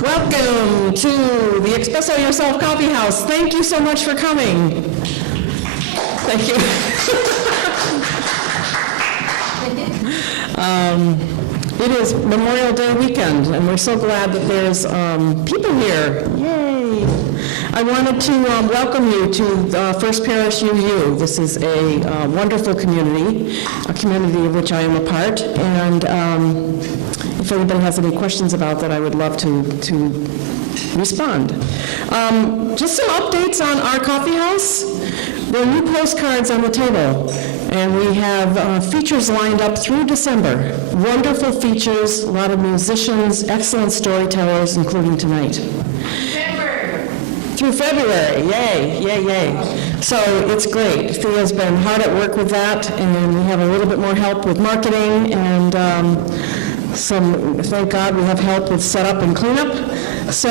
Welcome to the Expresso Yourself Coffeehouse. Thank you so much for coming. Thank you. It is Memorial Day weekend, and we're so glad that there's people here. Yay! I wanted to welcome you to First Parish UU. This is a wonderful community, a community of which I am a part, and if anybody has any questions about that, I would love to respond. Just some updates on our coffee house. There are new postcards on the table, and we have features lined up through December. Wonderful features, a lot of musicians, excellent storytellers, including tonight. Through February, yay, yay, yay. So it's great. Thea's been hard at work with that, and we have a little bit more help with marketing, and thank God we have help with setup and cleanup. So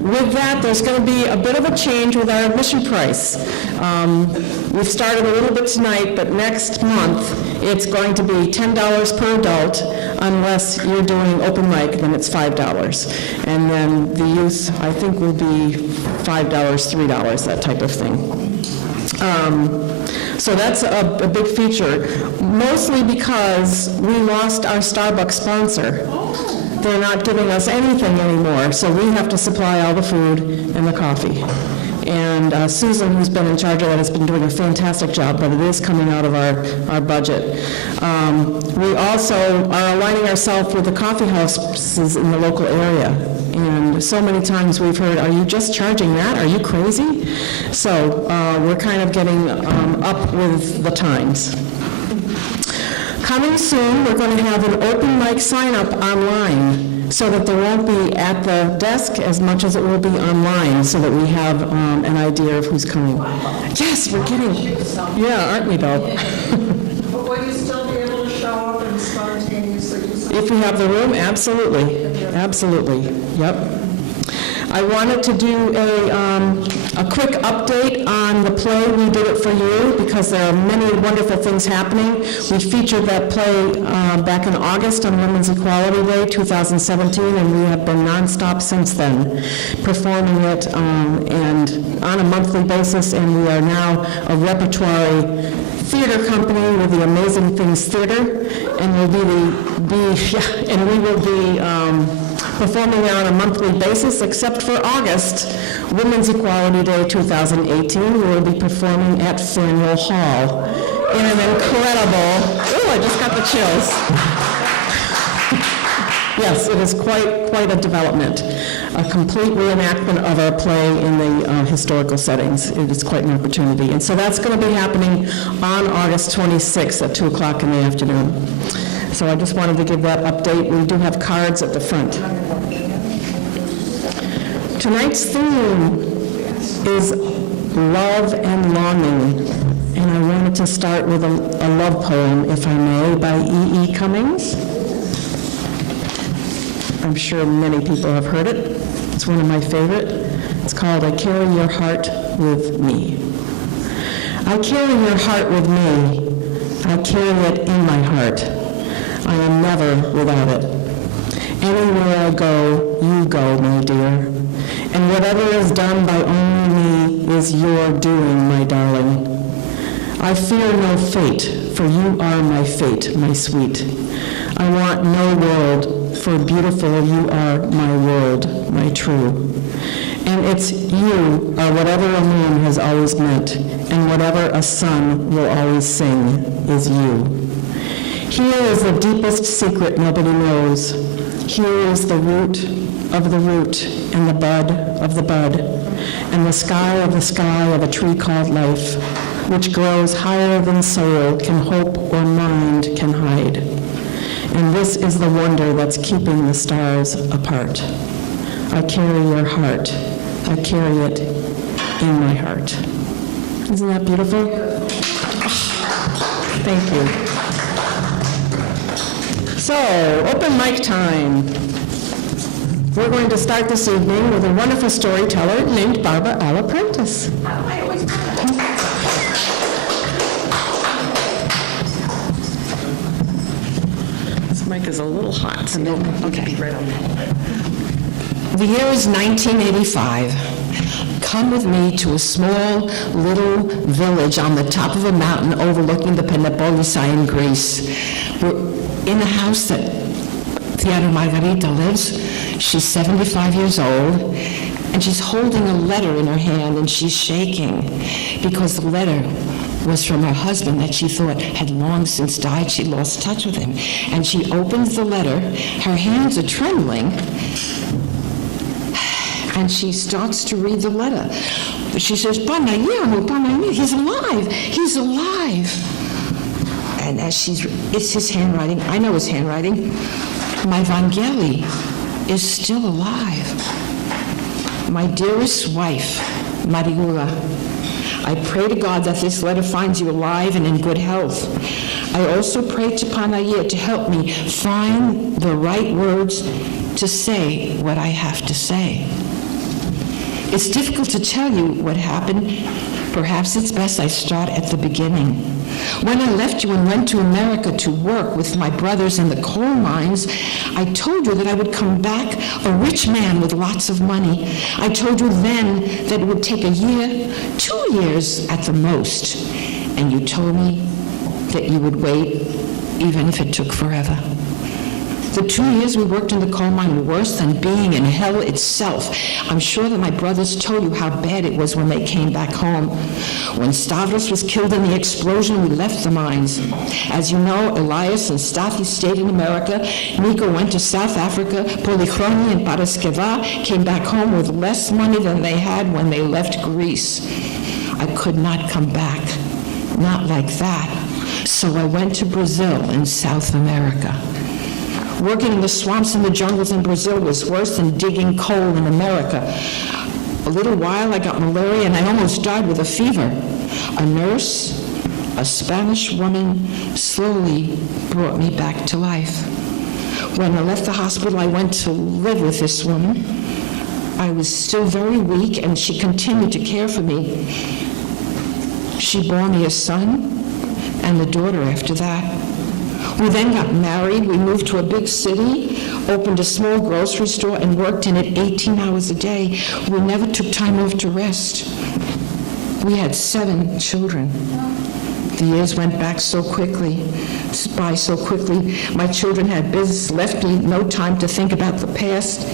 with that, there's going to be a bit of a change with our admission price. We've started a little bit tonight, but next month it's going to be $10 per adult unless you're doing open mic, then it's $5. And then the youth, I think, will be $5, $3, that type of thing. So that's a big feature, mostly because we lost our Starbucks sponsor. They're not giving us anything anymore, so we have to supply all the food and the coffee. And Susan, who's been in charge of that, has been doing a fantastic job, but it is coming out of our budget. We also are aligning ourselves with the coffee houses in the local area. And so many times we've heard, are you just charging that? Are you crazy? So we're kind of getting up with the times. Coming soon, we're going to have an open mic sign-up online so that there won't be at the desk as much as it will be online, so that we have an idea of who's coming. Yes, we're getting, yeah, aren't we though? But will you still be able to show up and spontaneously do something? If we have the room, absolutely, absolutely, yep. I wanted to do a quick update on the play We Did It For You, because there are many wonderful things happening. We featured that play back in August on Women's Equality Day 2017, and we have been nonstop since then, performing it and on a monthly basis, and we are now a repertory theater company with the Amazing Things Theater, and we will be performing on a monthly basis, except for August, Women's Equality Day 2018. We will be performing at Faneuil Hall in an incredible, oh, I just got the chills. Yes, it is quite a development, a complete reenactment of our play in the historical settings. It is quite an opportunity. And so that's going to be happening on August 26th at 2 o'clock in the afternoon. So I just wanted to give that update. We do have cards at the front. Tonight's theme is love and longing. And I wanted to start with a love poem, if I may, by E.E. Cummings. I'm sure many people have heard it. It's one of my favorite. It's called I Carry Your Heart With Me. I carry your heart with me. I carry it in my heart. I am never without it. Anywhere I go, you go, my dear. And whatever is done by only me is your doing, my darling. I fear no fate, for you are my fate, my sweet. I want no world, for beautiful you are my world, my true. And it's you are whatever a moon has always meant, and whatever a sun will always sing is you. Here is the deepest secret nobody knows. Here is the root of the root, and the bud of the bud, and the sky of a tree called life, which grows higher than soul can hope or mind can hide. And this is the wonder that's keeping the stars apart. I carry your heart. I carry it in my heart. Isn't that beautiful? Oh, thank you. So, open mic time. We're going to start this evening with a wonderful storyteller named Barbara Alla Prentice. This mic is a little hot. So okay. Right on. The year is 1985. Come with me to a small little village on the top of a mountain overlooking the Penepolisai in Greece. We're in a house that Theodore Margarita lives. She's 75 years old, and she's holding a letter in her hand, and she's shaking because the letter was from her husband that she thought had long since died. She lost touch with him. And she opens the letter. Her hands are trembling, and she starts to read the letter. But she says, Panayama, he's alive, he's alive. And as it's his handwriting, I know his handwriting, my Vangeli is still alive. My dearest wife, Mariula, I pray to God that this letter finds you alive and in good health. I also pray to Panaya to help me find the right words to say what I have to say. It's difficult to tell you what happened. Perhaps it's best I start at the beginning. When I left you and went to America to work with my brothers in the coal mines, I told you that I would come back a rich man with lots of money. I told you then that it would take a year, 2 years at the most. And you told me that you would wait even if it took forever. The 2 years we worked in the coal mine were worse than being in hell itself. I'm sure that my brothers told you how bad it was when they came back home. When Stavros was killed in the explosion, we left the mines. As you know, Elias and Stathi stayed in America. Nico went to South Africa. Polychroni and Paraskeva came back home with less money than they had when they left Greece. I could not come back, not like that. So I went to Brazil in South America. Working in the swamps and the jungles in Brazil was worse than digging coal in America. A little while I got malaria and I almost died with a fever. A nurse, a Spanish woman, slowly brought me back to life. When I left the hospital, I went to live with this woman. I was still very weak and she continued to care for me. She bore me a son and a daughter after that. We then got married, we moved to a big city, opened a small grocery store, and worked in it 18 hours a day. We never took time off to rest. We had 7 children. The years went by so quickly. My children had business, left me no time to think about the past.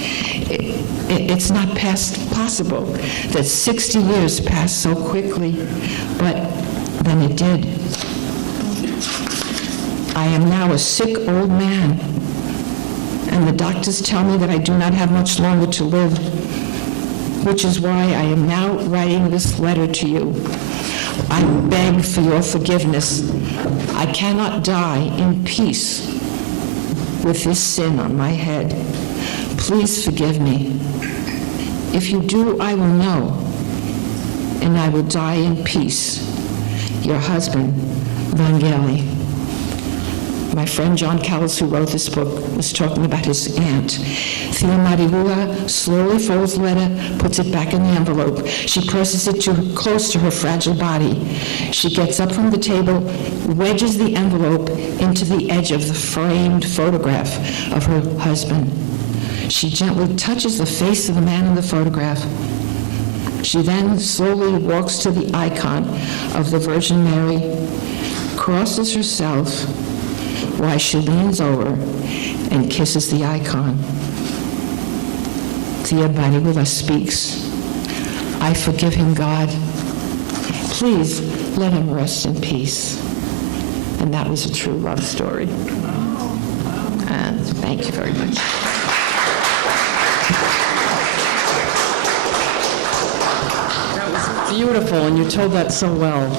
It's not past possible that 60 years passed so quickly, but then it did. I am now a sick old man, and the doctors tell me that I do not have much longer to live, which is why I am now writing this letter to you. I beg for your forgiveness. I cannot die in peace with this sin on my head. Please forgive me. If you do, I will know, and I will die in peace. Your husband, Vangeli. My friend John Callis, who wrote this book, was talking about his aunt. Thea Mariula slowly folds the letter, puts it back in the envelope. She presses it close to her fragile body. She gets up from the table, wedges the envelope into the edge of the framed photograph of her husband. She gently touches the face of the man in the photograph. She then slowly walks to the icon of the Virgin Mary, crosses herself, while she leans over and kisses the icon. Thea Mariula speaks. I forgive him, God. Please let him rest in peace. And that was a true love story. And thank you very much. That was beautiful, and you told that so well.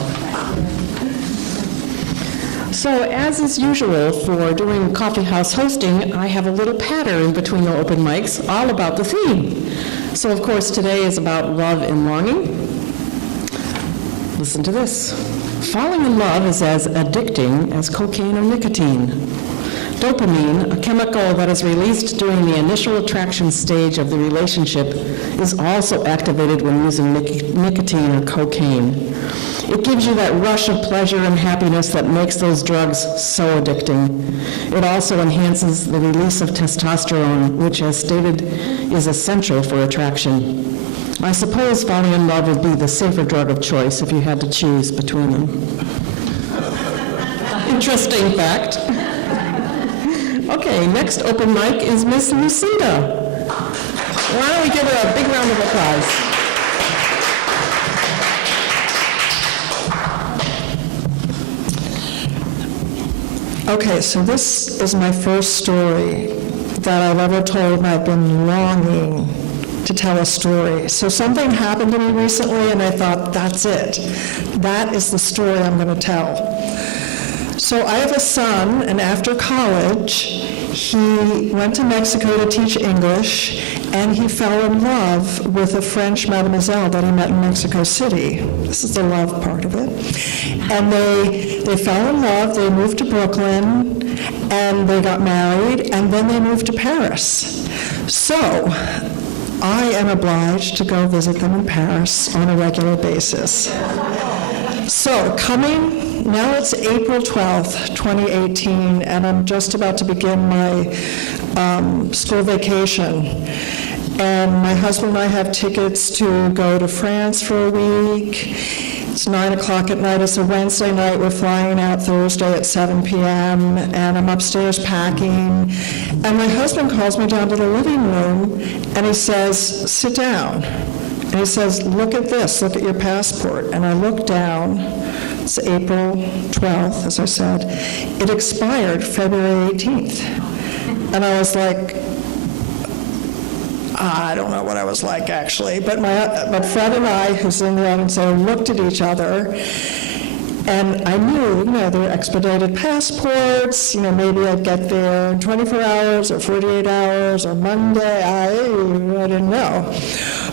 So, as is usual for doing Coffeehouse hosting, I have a little pattern between the open mics all about the theme. So, of course, today is about love and longing. Listen to this. Falling in love is as addicting as cocaine or nicotine. Dopamine, a chemical that is released during the initial attraction stage of the relationship, is also activated when using nicotine or cocaine. It gives you that rush of pleasure and happiness that makes those drugs so addicting. It also enhances the release of testosterone, which, as stated, is essential for attraction. I suppose falling in love would be the safer drug of choice if you had to choose between them. Interesting fact. Okay, next open mic is Miss Lucinda. Why don't we give her a big round of applause? Okay, so this is my first story that I've ever told, and I've been longing to tell a story. So something happened to me recently, and I thought, that's it. That is the story I'm going to tell. So I have a son, and after college, he went to Mexico to teach English, and he fell in love with a French mademoiselle that he met in Mexico City. This is the love part of it. And they fell in love, they moved to Brooklyn, and they got married, and then they moved to Paris. So I am obliged to go visit them in Paris on a regular basis. So now it's April 12th, 2018, and I'm just about to begin my school vacation. And my husband and I have tickets to go to France for a week. It's 9 o'clock at night. It's a Wednesday night. We're flying out Thursday at 7 p.m., and I'm upstairs packing. And my husband calls me down to the living room, and he says, sit down. And he says, look at this, look at your passport. And I look down. It's April 12th, as I said. It expired February 18th. And I was like, I don't know what I was like, actually. But Fred and I, who's in the audience, looked at each other, and I knew, they're expedited passports, maybe I'd get there in 24 hours or 48 hours or Monday. I didn't know.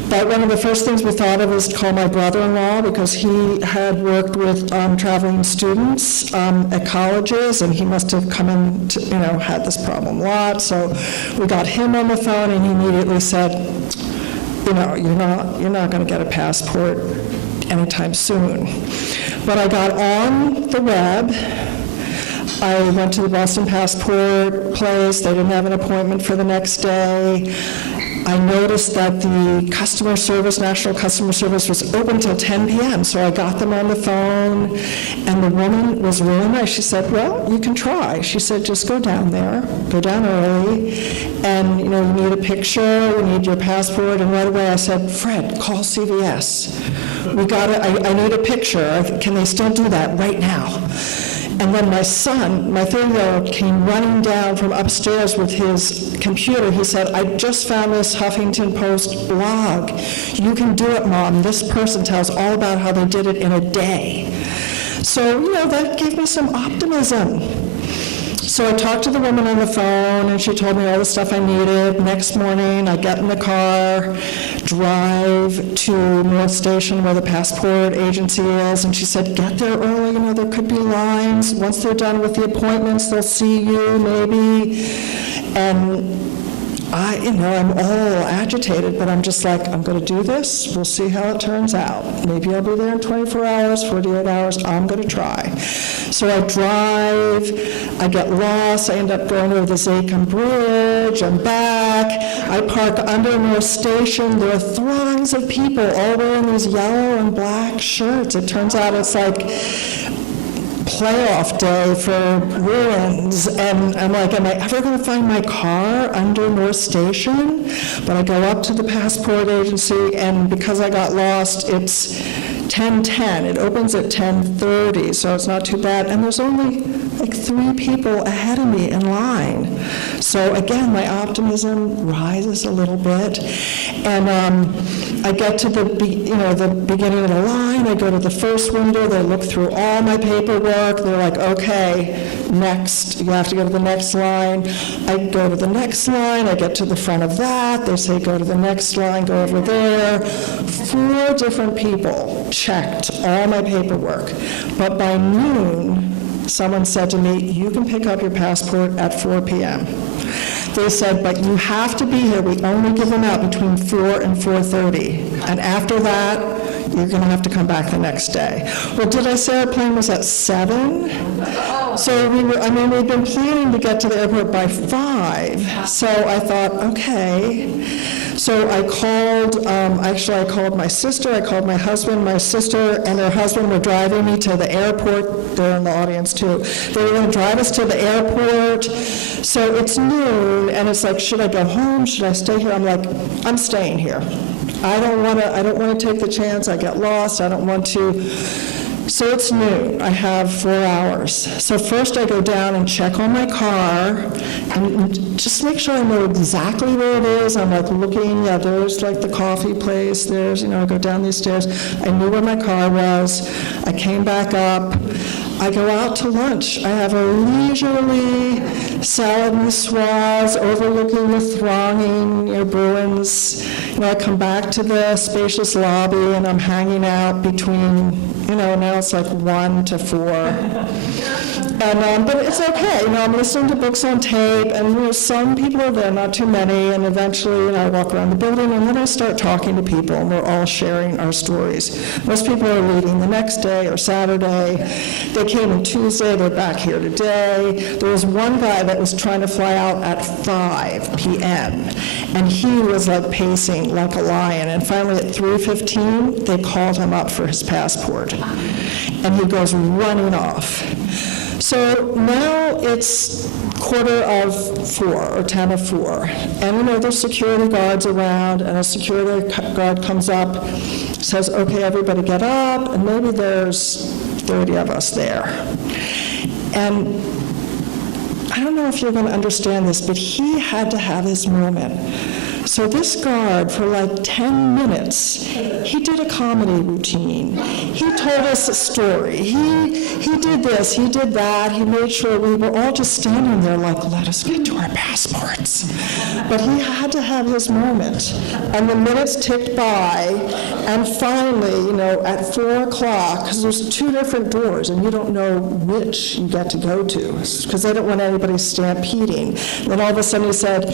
But one of the first things we thought of was to call my brother-in-law, because he had worked with traveling students at colleges, and he must have come in to, had this problem a lot. So we got him on the phone, and he immediately said, you're not going to get a passport anytime soon. But I got on the web. I went to the Boston Passport place. They didn't have an appointment for the next day. I noticed that the National Customer Service was open till 10 p.m., so I got them on the phone, and the woman was really nice. She said, well, you can try. She said, just go down there, go down early, and, you need a picture, you need your passport, and right away I said, Fred, call CVS. I need a picture. Can they still do that right now? And then my son, my 3-year-old, came running down from upstairs with his computer. He said, I just found this Huffington Post blog. You can do it, Mom. This person tells all about how they did it in a day. So, that gave me some optimism. So I talked to the woman on the phone, and she told me all the stuff I needed. Next morning, I get in the car, drive to North Station where the passport agency is, and she said, get there early, there could be lines. Once they're done with the appointments, they'll see you, maybe. And I'm all agitated, but I'm just like, I'm going to do this. We'll see how it turns out. Maybe I'll be there in 24 hours, 48 hours. I'm going to try. So I drive. I get lost. I end up going over the Zachem Bridge. I'm back. I park under North Station. There are throngs of people all wearing these yellow and black shirts. It turns out it's like playoff day for Bruins, and I'm like, am I ever going to find my car under North Station? But I go up to the passport agency, and because I got lost, it's 10:10. It opens at 10:30, so it's not too bad. And there's only like 3 people ahead of me in line. So again, my optimism rises a little bit. And I get to the beginning of the line. I go to the first window. They look through all my paperwork. They're like, okay, next. You have to go to the next line. I go to the next line. I get to the front of that. They say, go to the next line, go over there. 4 different people checked all my paperwork. But by noon, someone said to me, you can pick up your passport at 4 p.m. They said, but you have to be here. We only give them out between 4 and 4:30. And after that, you're going to have to come back the next day. Well, did I say our plane was at 7? So we'd been planning to get to the airport by 5. So I thought, okay. So I called, I called my sister, I called my husband. My sister and her husband were driving me to the airport. They're in the audience too. They were going to drive us to the airport. So it's noon, and it's like, should I go home? Should I stay here? I'm like, I'm staying here. I don't want to take the chance. I get lost. I don't want to. So it's noon. I have 4 hours. So first I go down and check on my car and just make sure I know exactly where it is. I'm like looking, yeah, there's like the coffee place. There's, I go down these stairs. I knew where my car was. I came back up. I go out to lunch. I have a leisurely salad niçoise overlooking the thronging Bruins. I come back to the spacious lobby and I'm hanging out between, now it's like 1 to 4. And, but it's okay, I'm listening to books on tape, and some people are there, not too many, and eventually I walk around the building, and then I start talking to people, and we're all sharing our stories. Most people are leaving the next day or Saturday. They came on Tuesday, they're back here today. There was one guy that was trying to fly out at 5 p.m., and he was like pacing like a lion, and finally at 3:15, they called him up for his passport, and he goes running off. So now it's 4:15 or 10 of 4, and there's security guards around, and a security guard comes up, says, okay, everybody get up, and maybe there's 30 of us there. And I don't know if you're going to understand this, but he had to have his moment. So this guard, for like 10 minutes, he did a comedy routine. He told us a story. He did this, he did that. He made sure we were all just standing there like, let us get to our passports. But he had to have his moment. And the minutes ticked by, and finally, at 4 o'clock, because there's 2 different doors, and you don't know which you get to go to, because they don't want anybody stampeding. And then all of a sudden he said,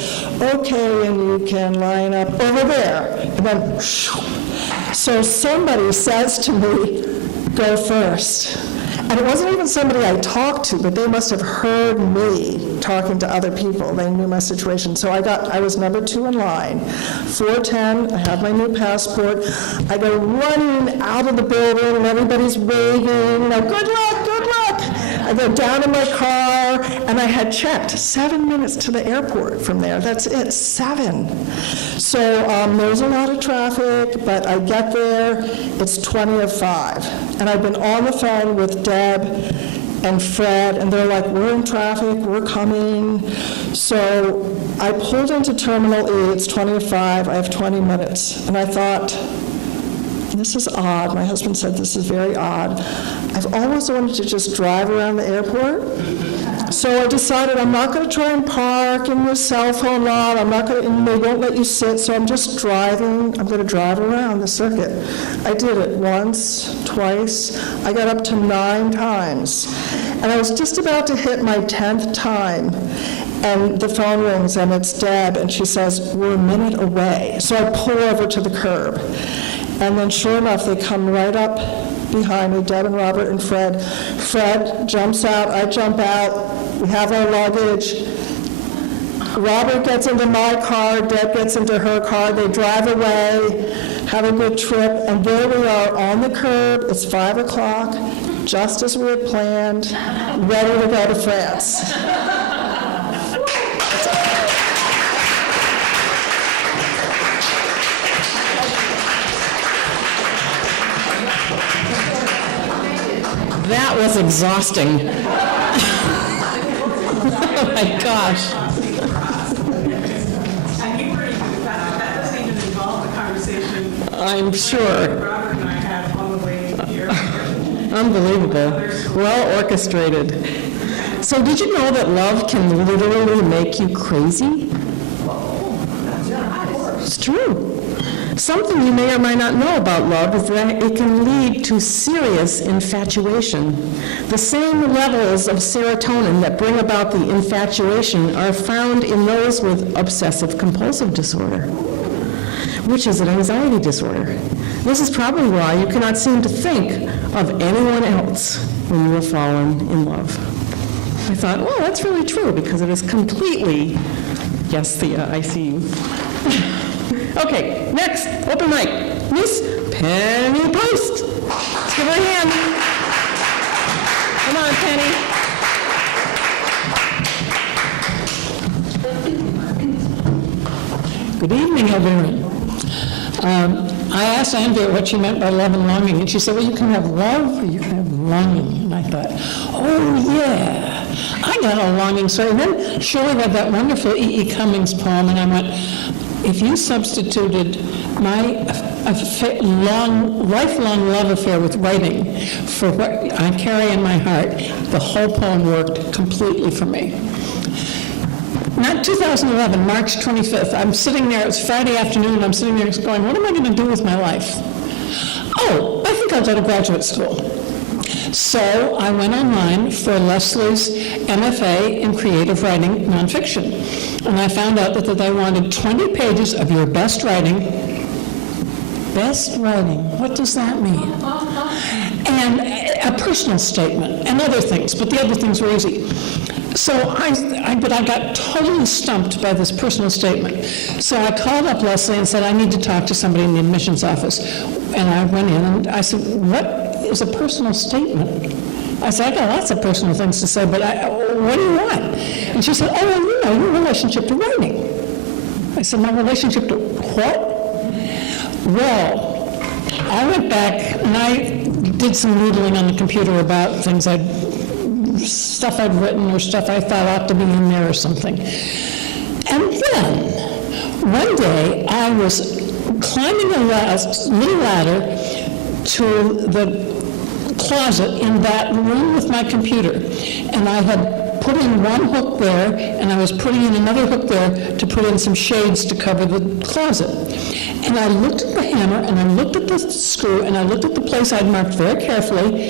okay, and you can line up over there. And then, so somebody says to me, go first. And it wasn't even somebody I talked to, but they must have heard me talking to other people. They knew my situation. So I was number 2 in line. 4:10, I have my new passport. I go running out of the building, and everybody's waving, good luck, good luck. I go down in my car, and I had checked 7 minutes to the airport from there. That's it, 7. So there's a lot of traffic, but I get there, it's 20 of 5. And I've been on the phone with Deb and Fred, and they're like, we're in traffic, we're coming. So I pulled into Terminal E, it's 20 of 5, I have 20 minutes. And I thought, this is odd. My husband said this is very odd. I've always wanted to just drive around the airport. So I decided I'm not going to try and park in the cell phone lot. They won't let you sit, so I'm just driving. I'm going to drive around the circuit. I did it once, twice. I got up to 9 times. And I was just about to hit my 10th time, and the phone rings, and it's Deb, and she says, we're a minute away. So I pull over to the curb. And then sure enough, they come right up behind me, Deb and Robert and Fred. Fred jumps out, I jump out, we have our luggage. Robert gets into my car, Deb gets into her car, they drive away, have a good trip, and there we are on the curb, it's 5 o'clock, just as we had planned, ready to go to France. That was exhausting. Oh my gosh. That doesn't even involve the conversation I'm sure. Robert and I had on the way here. Unbelievable. Well orchestrated. So did you know that love can literally make you crazy? It's true. Something you may or may not know about love is that it can lead to serious infatuation. The same levels of serotonin that bring about the infatuation are found in those with obsessive-compulsive disorder, which is an anxiety disorder. This is probably why you cannot seem to think of anyone else when you have fallen in love. I thought, well, that's really true, because it is completely, yes, Thea, I see you. Okay, next, open mic, Miss Penny Post. Let's give her a hand. Come on, Penny. Good evening, everyone. I asked Andrea what she meant by love and longing, and she said, well, you can have love or you can have longing. And I thought, oh, yeah, I got a longing story. And then Shirley read that wonderful E.E. Cummings poem, and I went, if you substituted my lifelong love affair with writing for what I carry in my heart, the whole poem worked completely for me. Not 2011, March 25th, I'm sitting there, it's Friday afternoon, and I'm sitting there going, what am I going to do with my life? Oh, I think I'll go to graduate school. So I went online for Leslie's MFA in creative writing nonfiction, and I found out that they wanted 20 pages of your best writing. Best writing, what does that mean? And a personal statement, and other things, but the other things were easy. So but I got totally stumped by this personal statement. So I called up Leslie and said, I need to talk to somebody in the admissions office. And I went in and I said, what is a personal statement? I said, I got lots of personal things to say, but what do you want? And she said, oh, well, you know, your relationship to writing. I said, my relationship to what? Well, I went back and I did some noodling on the computer about things stuff I'd written or stuff I thought ought to be in there or something. And then, one day, I was climbing a little ladder to the closet in that room with my computer. And I had put in one hook there, and I was putting in another hook there to put in some shades to cover the closet. And I looked at the hammer, and I looked at the screw, and I looked at the place I'd marked very carefully,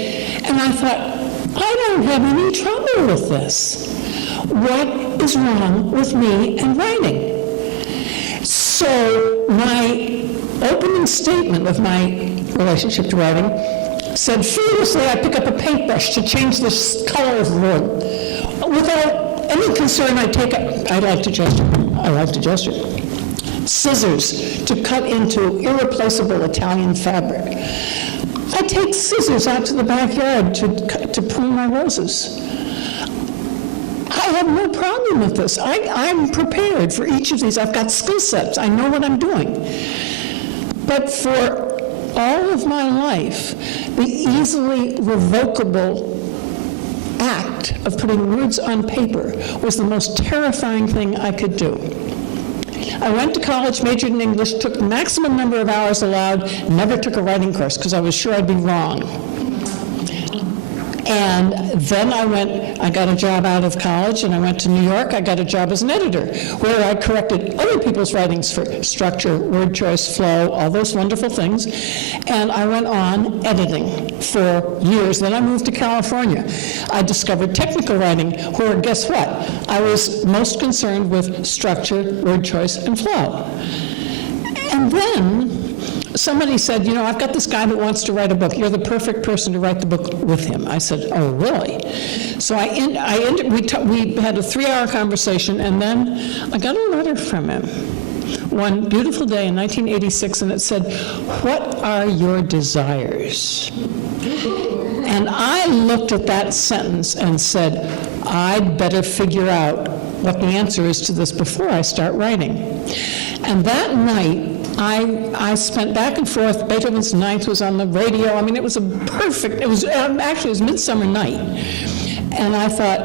and I thought, I don't have any trouble with this. What is wrong with me and writing? So my opening statement of my relationship to writing said, fearlessly I pick up a paintbrush to change the color of the room. Without any concern, I like to gesture. Scissors to cut into irreplaceable Italian fabric. I take scissors out to the backyard to prune my roses. I have no problem with this. I'm prepared for each of these. I've got skill sets. I know what I'm doing. But for all of my life, the easily revocable act of putting words on paper was the most terrifying thing I could do. I went to college, majored in English, took the maximum number of hours allowed, never took a writing course because I was sure I'd be wrong. And then I got a job out of college, and I went to New York. I got a job as an editor, where I corrected other people's writings for structure, word choice, flow, all those wonderful things. And I went on editing for years. Then I moved to California. I discovered technical writing, where, guess what? I was most concerned with structure, word choice, and flow. And then somebody said, you know, I've got this guy that wants to write a book. You're the perfect person to write the book with him. I said, oh, really? So we had a 3-hour conversation, and then I got a letter from him one beautiful day in 1986, and it said, what are your desires? And I looked at that sentence and said, I'd better figure out what the answer is to this before I start writing. And that night, I spent back and forth. Beethoven's Ninth was on the radio. I mean, it was it was Midsummer Night. And I thought,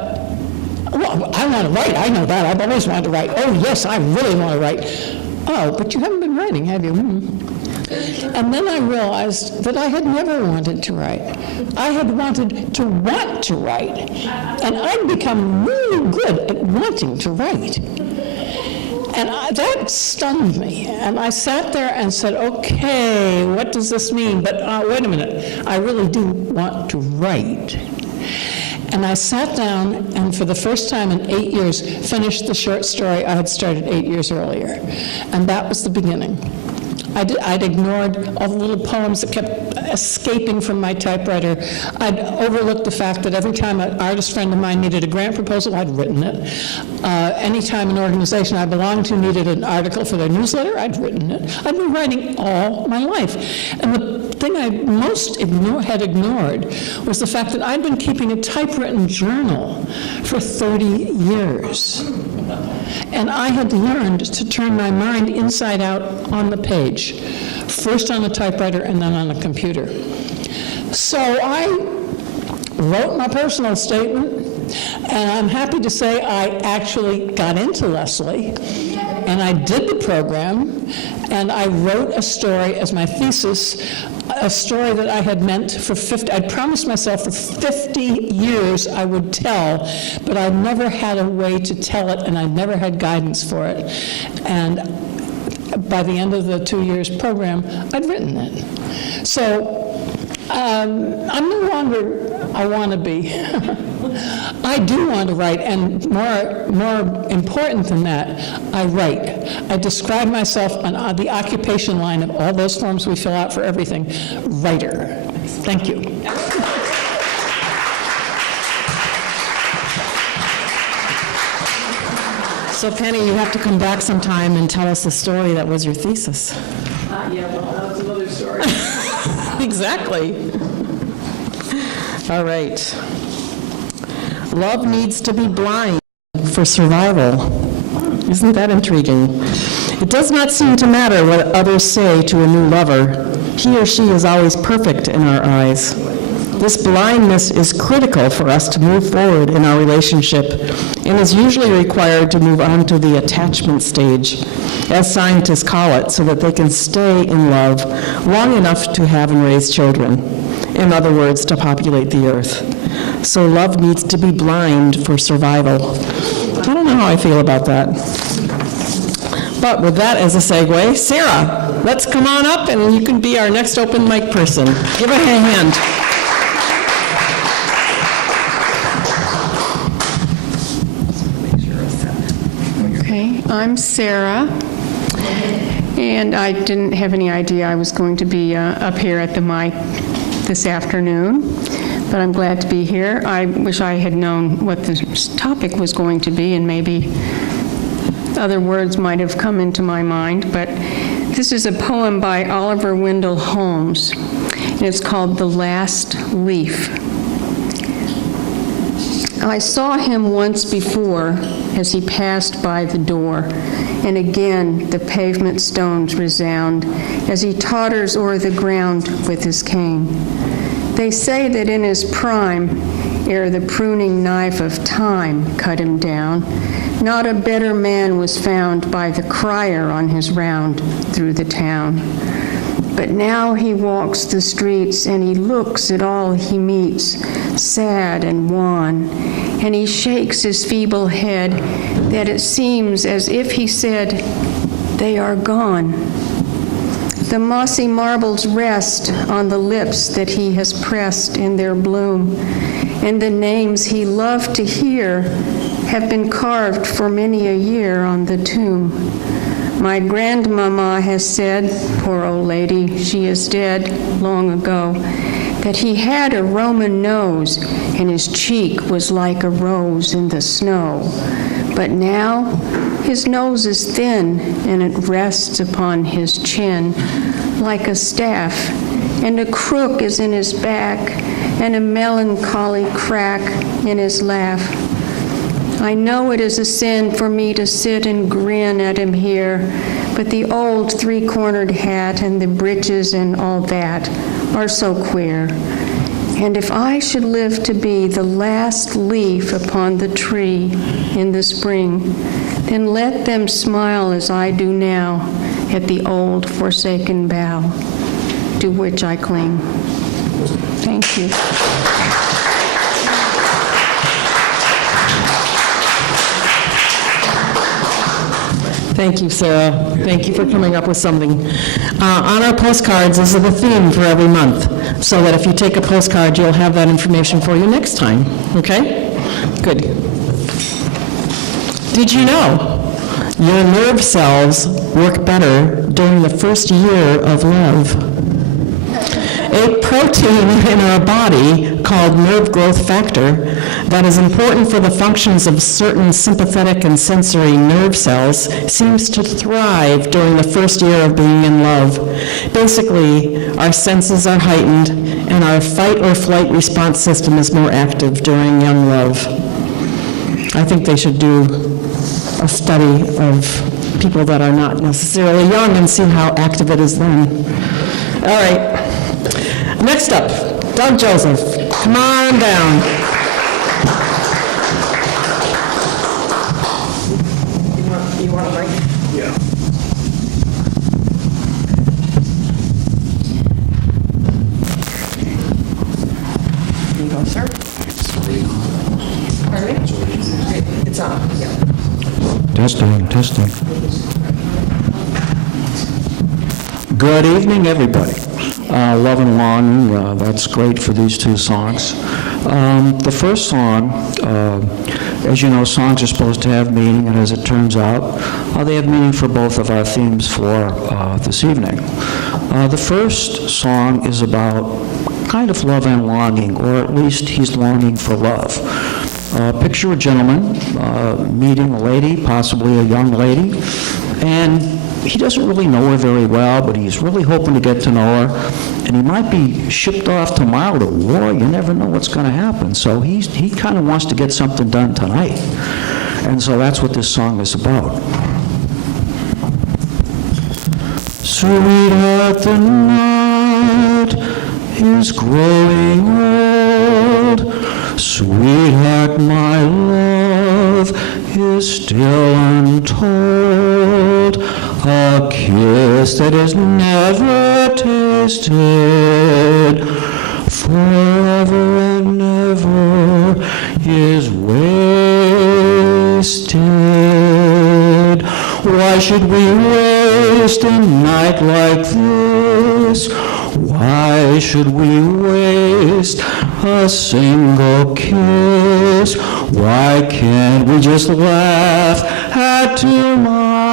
well, I want to write. I know that. I've always wanted to write. Oh, yes, I really want to write. Oh, but you haven't been writing, have you? And then I realized that I had never wanted to write. I had wanted to want to write. And I'd become really good at wanting to write. And that stunned me. And I sat there and said, okay, what does this mean? But wait a minute, I really do want to write. And I sat down and for the first time in 8 years finished the short story I had started 8 years earlier. And that was the beginning. I'd ignored all the little poems that kept escaping from my typewriter. I'd overlooked the fact that every time an artist friend of mine needed a grant proposal, I'd written it. Anytime an organization I belonged to needed an article for their newsletter, I'd written it. I'd been writing all my life. And the thing I most had ignored was the fact that I'd been keeping a typewritten journal for 30 years. And I had learned to turn my mind inside out on the page, first on a typewriter and then on a computer. So I wrote my personal statement, and I'm happy to say I actually got into Leslie, and I did the program, and I wrote a story as my thesis, a story that I had meant for 50, I'd promised myself for 50 years I would tell, but I never had a way to tell it, and I never had guidance for it. And by the end of the 2 years program, I'd written it. So I'm no longer a wannabe. I do want to write, and more important than that, I write. I describe myself on the occupation line of all those forms we fill out for everything, writer. Thank you. So Penny, you have to come back sometime and tell us the story that was your thesis. Yeah, well, that's another story. Exactly. All right. Love needs to be blind for survival. Isn't that intriguing? It does not seem to matter what others say to a new lover. He or she is always perfect in our eyes. This blindness is critical for us to move forward in our relationship and is usually required to move on to the attachment stage, as scientists call it, so that they can stay in love long enough to have and raise children. In other words, to populate the earth. So love needs to be blind for survival. I don't know how I feel about that. But with that as a segue, Sarah, let's come on up and you can be our next open mic person. Give her a hand. Okay, I'm Sarah, and I didn't have any idea I was going to be up here at the mic this afternoon, but I'm glad to be here. I wish I had known what the topic was going to be, and maybe other words might have come into my mind, but this is a poem by Oliver Wendell Holmes, and it's called The Last Leaf. I saw him once before as he passed by the door, and again the pavement stones resound as he totters o'er the ground with his cane. They say that in his prime, ere the pruning knife of time cut him down, not a better man was found by the crier on his round through the town. But now he walks the streets and he looks at all he meets, sad and wan, and he shakes his feeble head that it seems as if he said, "They are gone." The mossy marbles rest on the lips that he has pressed in their bloom, and the names he loved to hear have been carved for many a year on the tomb. My grandmama has said, poor old lady, she is dead long ago, that he had a Roman nose and his cheek was like a rose in the snow. But now his nose is thin and it rests upon his chin like a staff, and a crook is in his back and a melancholy crack in his laugh. I know it is a sin for me to sit and grin at him here, but the old three-cornered hat and the breeches and all that are so queer. And if I should live to be the last leaf upon the tree in the spring, then let them smile as I do now at the old forsaken bough to which I cling. Thank you. Thank you, Sarah. Thank you for coming up with something. On our postcards, this is the theme for every month, so that if you take a postcard, you'll have that information for you next time, okay? Good. Did you know Your nerve cells work better during the first year of love. A protein in our body called nerve growth factor that is important for the functions of certain sympathetic and sensory nerve cells seems to thrive during the first year of being in love. Basically, our senses are heightened and our fight or flight response system is more active during young love. I think they should do a study of people that are not necessarily young and see how active it is then. All right. Next up, Doug Joseph. Come on down. You want a break? Yeah. You go, sir. Pardon me? It's on. Yeah. Testing. Good evening, everybody. Love and Longing, that's great for these two songs. The first song, as you know, songs are supposed to have meaning, and as it turns out, they have meaning for both of our themes for this evening. The first song is about kind of love and longing, or at least he's longing for love. Picture a gentleman meeting a lady, possibly a young lady, and he doesn't really know her very well, but he's really hoping to get to know her, and he might be shipped off tomorrow to war. You never know what's going to happen. So he kind of wants to get something done tonight. And so that's what this song is about. Sweetheart, the night is growing old. Sweetheart, my love is still untold. A kiss that is never tasted, forever and ever is wasted. Why should we waste a night like this? Why should we waste a single kiss? Why can't we just laugh at tomorrow?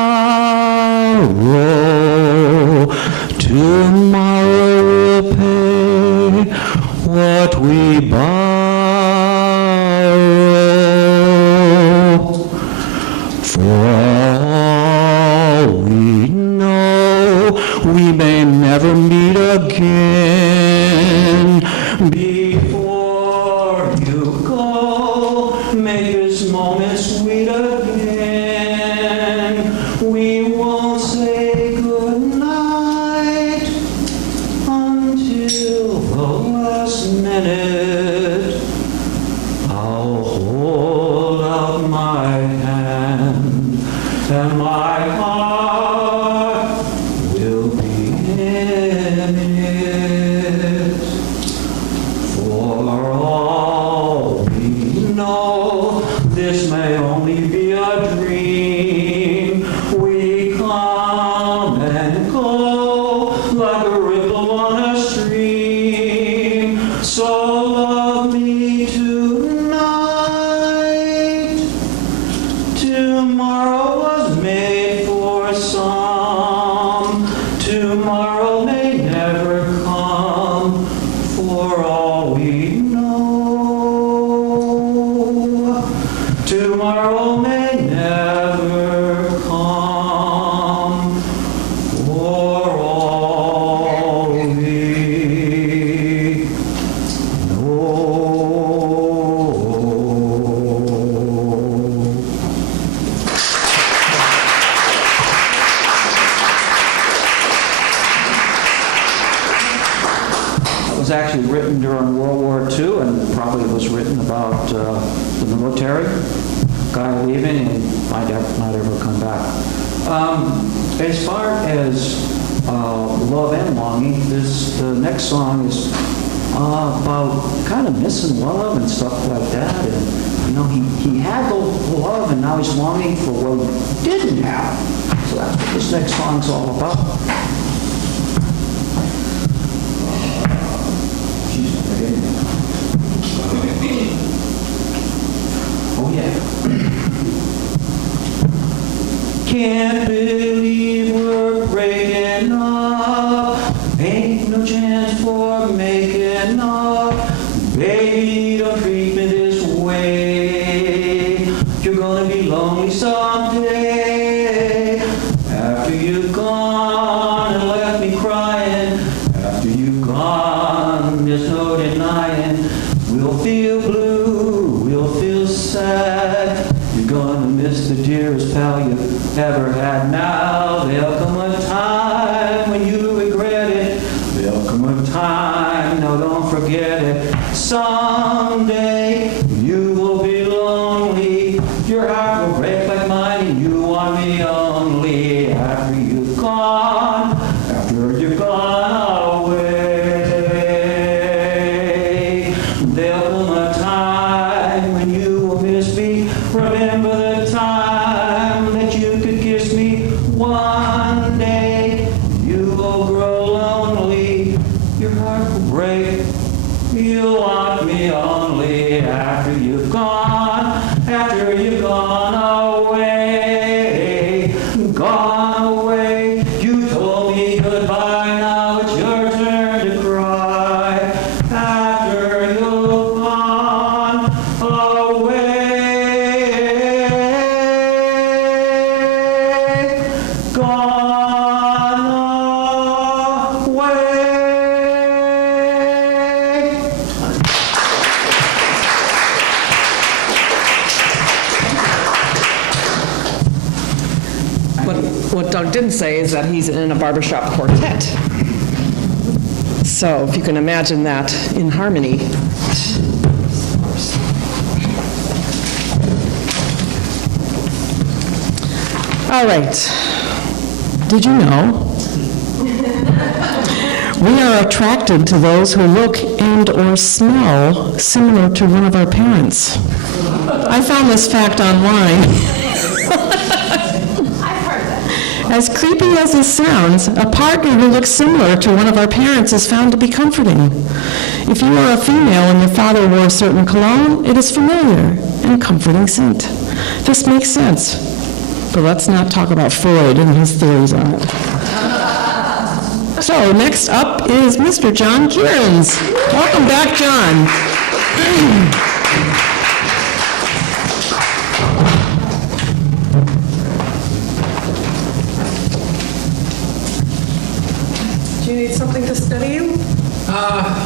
Tomorrow we'll pay what we borrow. For all we know, we may never meet again. Before you go, make this moment sweet again. We won't say goodnight until the last minute. I'll hold out my hand and my heart will be in it. For all we know, this may only be a dream. We come and go like a ripple on a stream. So love me tonight. Tomorrow was made for some. Tomorrow may never come. For all we know, tomorrow may never come. For all we know. It was actually written during World War II, and probably was written about the military, guy leaving and might not ever come back. As far as love and longing, the next song is about kind of missing love and stuff like that. And you know, he had the love, and now he's longing for what he didn't have. So that's what this next song's all about. Oh, yeah. Can't believe we're breaking up. Ain't no chance for making up. Baby, don't treat me this way. You're gonna be lonely someday. After you've gone and left me crying. After you've gone, there's no denying. We'll feel blue, we'll feel sad. You're gonna miss the dearest pal you ever had. Now there'll come a time when you regret it. There'll come a time, no, don't forget it. Someday you will be lonely. Your heart will break like mine, and you want me only. After you've gone away. There'll come a time when you will miss me. Remember the time that you could kiss me. One day you will grow lonely. Your heart will break. You want me only. After you've gone away, gone away. You told me goodbye, now it's your turn to cry. After you've gone away, gone away. What Doug didn't say is that he's in a barbershop quartet. So if you can imagine that in harmony. All right. Did you know we are attracted to those who look and or smell similar to one of our parents? I found this fact online. As creepy as this sounds, a partner who looks similar to one of our parents is found to be comforting. If you are a female and your father wore a certain cologne, it is familiar and comforting scent. This makes sense, but let's not talk about Freud and his theories on it. So next up is Mr. John Kierans. Welcome back, John. Something to study you?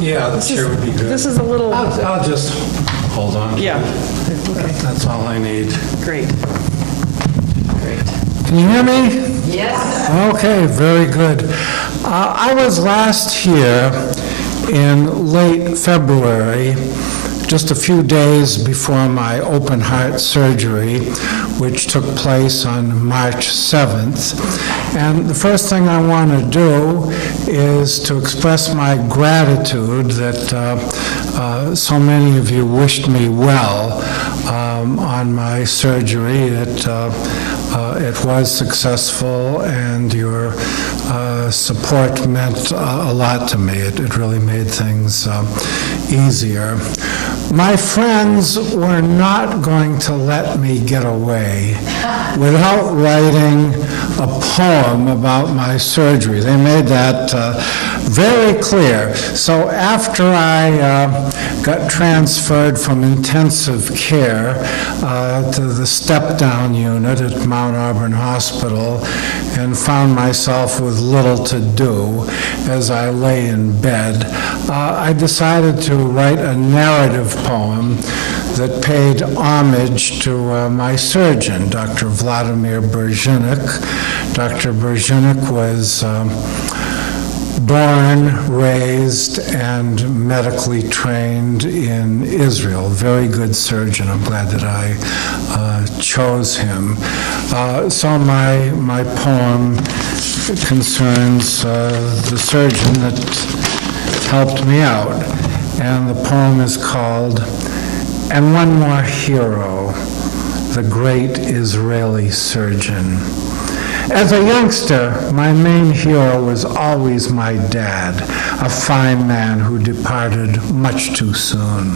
Yeah, the chair would be good. This is a little... I'll just hold on. Yeah. That's all I need. Great. Can you hear me? Yes. Okay, very good. I was last here in late February, just a few days before my open heart surgery, which took place on March 7th. And the first thing I want to do is to express my gratitude that so many of you wished me well on my surgery. It was successful, and your support meant a lot to me. It really made things easier. My friends were not going to let me get away without writing a poem about my surgery. They made that very clear. So after I got transferred from intensive care to the step-down unit at Mount Auburn Hospital and found myself with little to do as I lay in bed, I decided to write a narrative poem that paid homage to my surgeon, Dr. Vladimir Berzinik. Dr. Berzinik was born, raised, and medically trained in Israel. Very good surgeon. I'm glad that I chose him. So my poem concerns the surgeon that helped me out. And the poem is called "And One More Hero, the Great Israeli Surgeon." As a youngster, my main hero was always my dad, a fine man who departed much too soon.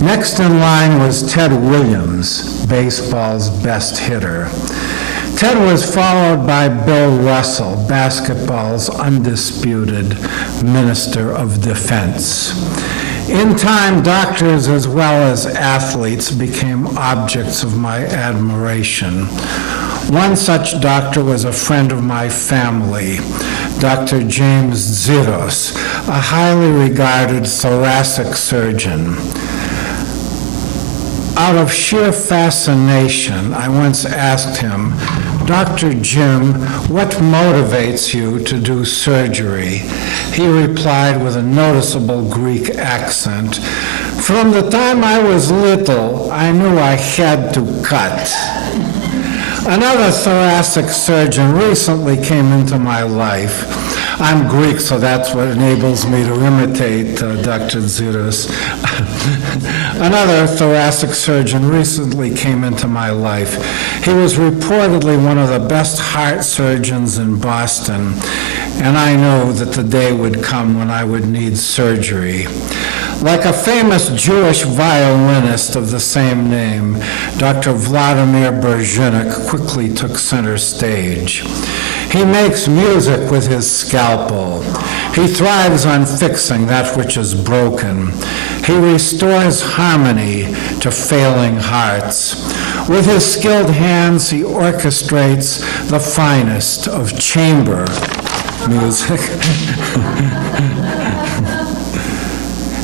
Next in line was Ted Williams, baseball's best hitter. Ted was followed by Bill Russell, basketball's undisputed Minister of Defense. In time, doctors as well as athletes became objects of my admiration. One such doctor was a friend of my family, Dr. James Ziros, a highly regarded thoracic surgeon. Out of sheer fascination, I once asked him, "Dr. Jim, what motivates you to do surgery?" He replied with a noticeable Greek accent, "From the time I was little, I knew I had to cut." Another thoracic surgeon recently came into my life. I'm Greek, so that's what enables me to imitate Dr. Ziros. Another thoracic surgeon recently came into my life. He was reportedly one of the best heart surgeons in Boston, and I knew that the day would come when I would need surgery. Like a famous Jewish violinist of the same name, Dr. Vladimir Berzhinik quickly took center stage. He makes music with his scalpel. He thrives on fixing that which is broken. He restores harmony to failing hearts. With his skilled hands, he orchestrates the finest of chamber music.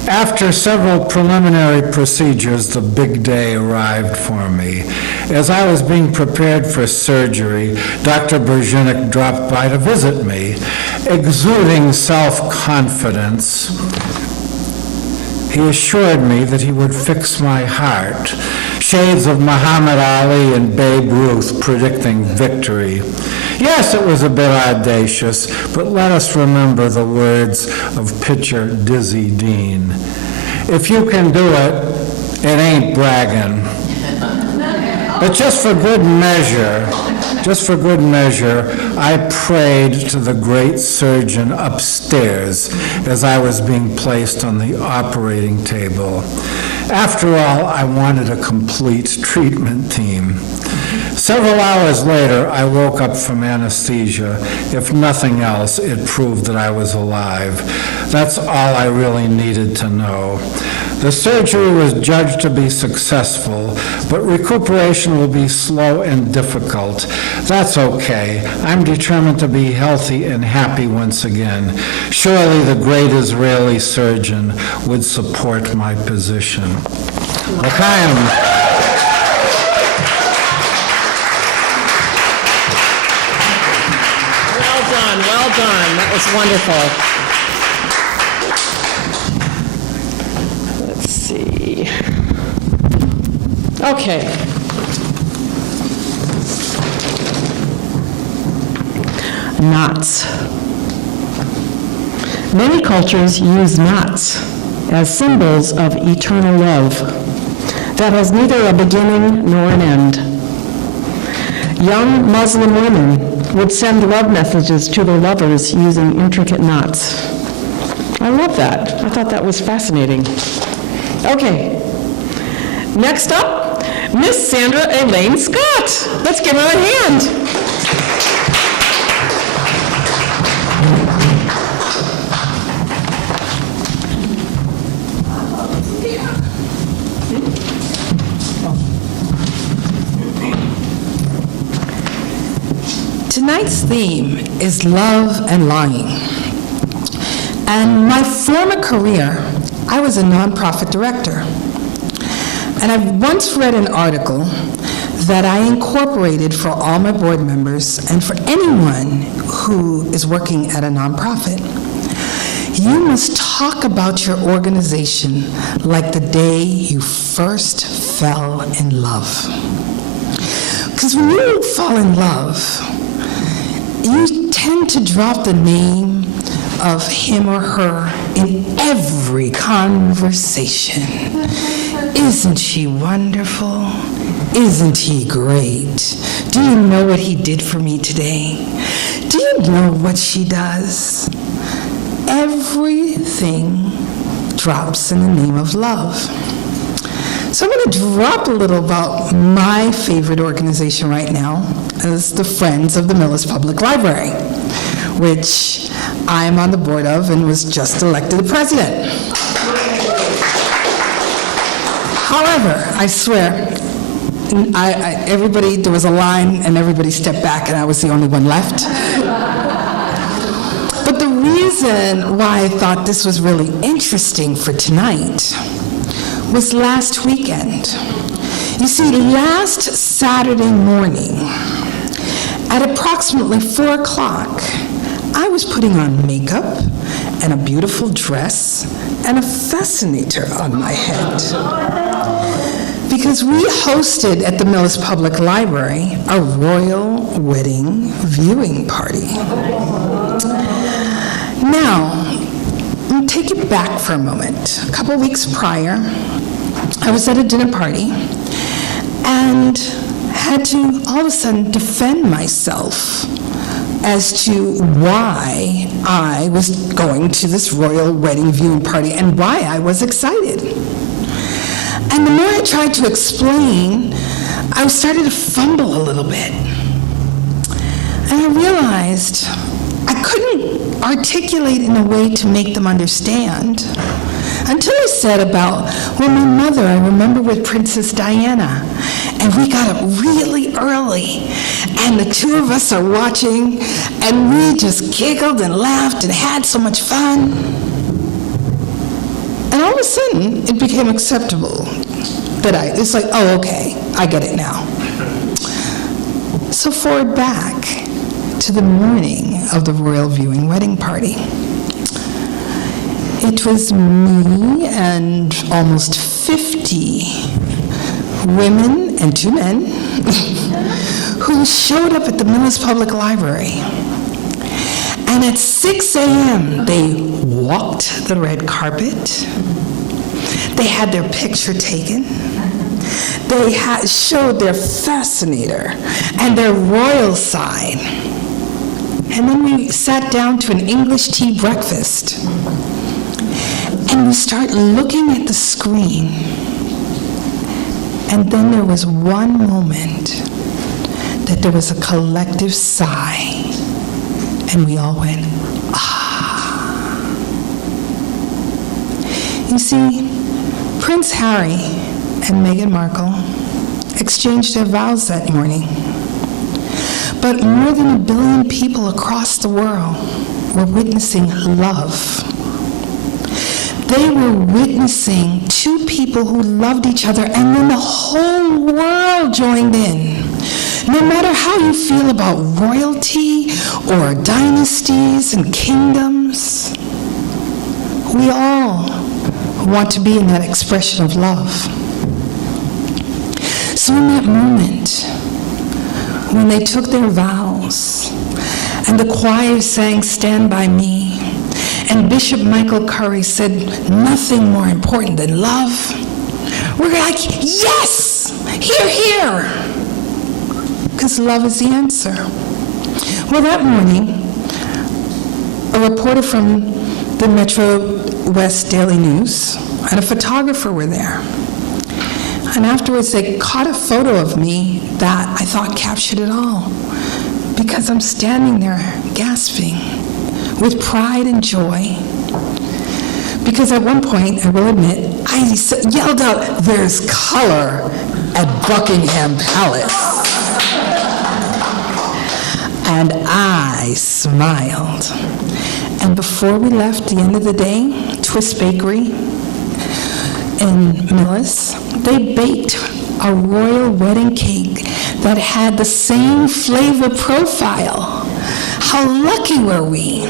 After several preliminary procedures, the big day arrived for me. As I was being prepared for surgery, Dr. Berzhinik dropped by to visit me. Exuding self-confidence, he assured me that he would fix my heart. Shades of Muhammad Ali and Babe Ruth predicting victory. Yes, it was a bit audacious, but let us remember the words of pitcher Dizzy Dean. If you can do it, it ain't bragging. But just for good measure, I prayed to the great surgeon upstairs as I was being placed on the operating table. After all, I wanted a complete treatment team. Several hours later, I woke up from anesthesia. If nothing else, it proved that I was alive. That's all I really needed to know. The surgery was judged to be successful, but recuperation will be slow and difficult. That's okay. I'm determined to be healthy and happy once again. Surely the great Israeli surgeon would support my position. L'chaim. Well done. That was wonderful. Let's see. Okay. Knots. Many cultures use knots as symbols of eternal love that has neither a beginning nor an end. Young Muslim women would send love messages to their lovers using intricate knots. I love that. I thought that was fascinating. Okay. Next up, Miss Sandra Elaine Scott. Let's give her a hand. Tonight's theme is love and longing. And my former career, I was a nonprofit director. And I once read an article that I incorporated for all my board members and for anyone who is working at a nonprofit. You must talk about your organization like the day you first fell in love. Because when you fall in love, you tend to drop the name of him or her in every conversation. Isn't she wonderful? Isn't he great? Do you know what he did for me today? Do you know what she does? Everything drops in the name of love. So I'm going to drop a little about my favorite organization right now as the Friends of the Millis Public Library, which I'm on the board of and was just elected the president. However, I swear, everybody, there was a line and everybody stepped back and I was the only one left. But the reason why I thought this was really interesting for tonight was last weekend. You see, last Saturday morning, at approximately 4 o'clock, I was putting on makeup and a beautiful dress and a fascinator on my head. Because we hosted at the Millis Public Library a royal wedding viewing party. Now, let me take it back for a moment. A couple weeks prior, I was at a dinner party and had to all of a sudden defend myself as to why I was going to this royal wedding viewing party and why I was excited. And the more I tried to explain, I started to fumble a little bit. And I realized I couldn't articulate in a way to make them understand until I said about, well, my mother, I remember with Princess Diana, and we got up really early, and the two of us are watching, and we just giggled and laughed and had so much fun. And all of a sudden, it became acceptable that it's like, oh, okay, I get it now. So forward back to the morning of the royal viewing wedding party. It was me and almost 50 women and 2 men who showed up at the Millis Public Library. And at 6 a.m., they walked the red carpet. They had their picture taken. They showed their fascinator and their royal side. And then we sat down to an English tea breakfast. And we start looking at the screen. And then there was one moment that there was a collective sigh. And we all went, ah. You see, Prince Harry and Meghan Markle exchanged their vows that morning. But more than 1 billion people across the world were witnessing love. They were witnessing 2 people who loved each other, and then the whole world joined in. No matter how you feel about royalty or dynasties and kingdoms, we all want to be in that expression of love. So in that moment, when they took their vows, and the choir sang "Stand By Me," and Bishop Michael Curry said, "Nothing more important than love," we're like, yes, hear, hear, because love is the answer. Well, that morning, a reporter from the Metro West Daily News and a photographer were there. And afterwards, they caught a photo of me that I thought captured it all, because I'm standing there gasping with pride and joy. Because at one point, I will admit, I yelled out, "There's color at Buckingham Palace." And I smiled. And before we left, the end of the day, Twist Bakery in Millis, they baked a royal wedding cake that had the same flavor profile. How lucky were we?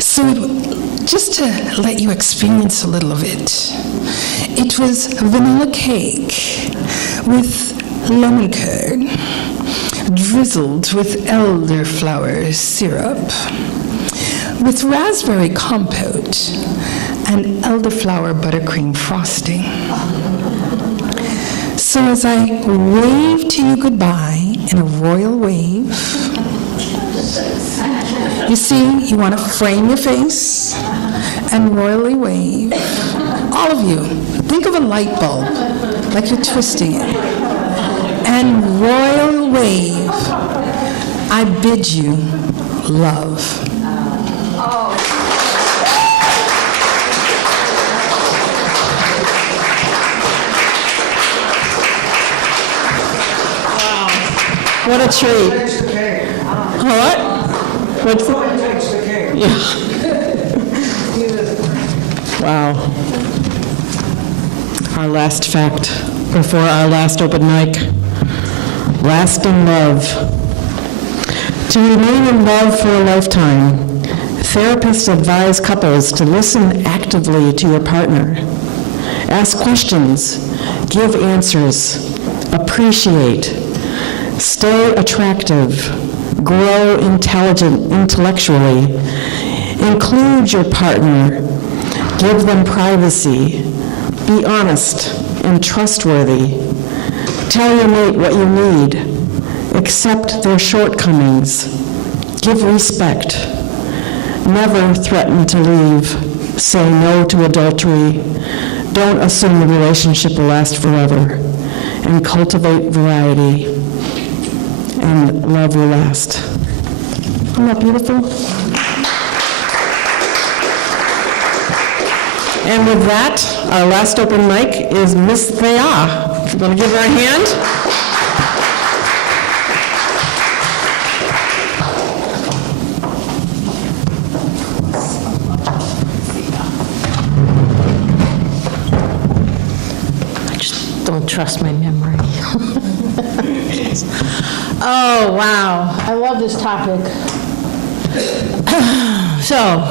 So just to let you experience a little of it, it was vanilla cake with lemon curd, drizzled with elderflower syrup, with raspberry compote and elderflower buttercream frosting. So as I wave to you goodbye in a royal wave, you see, you want to frame your face and royally wave. All of you, think of a light bulb like you're twisting it. And royal wave, I bid you love. What a treat. What? What's the... Yeah. Wow. Our last fact before our last open mic. Lasting love. To remain in love for a lifetime, therapists advise couples to listen actively to your partner. Ask questions, give answers, appreciate, stay attractive, grow intelligent intellectually, include your partner, give them privacy, be honest and trustworthy, tell your mate what you need, accept their shortcomings, give respect, never threaten to leave, say no to adultery, don't assume the relationship will last forever, and cultivate variety, and love will last. Isn't that beautiful? And with that, our last open mic is Miss Thea. You want to give her a hand? I just don't trust my memory. Oh, wow. I love this topic. So,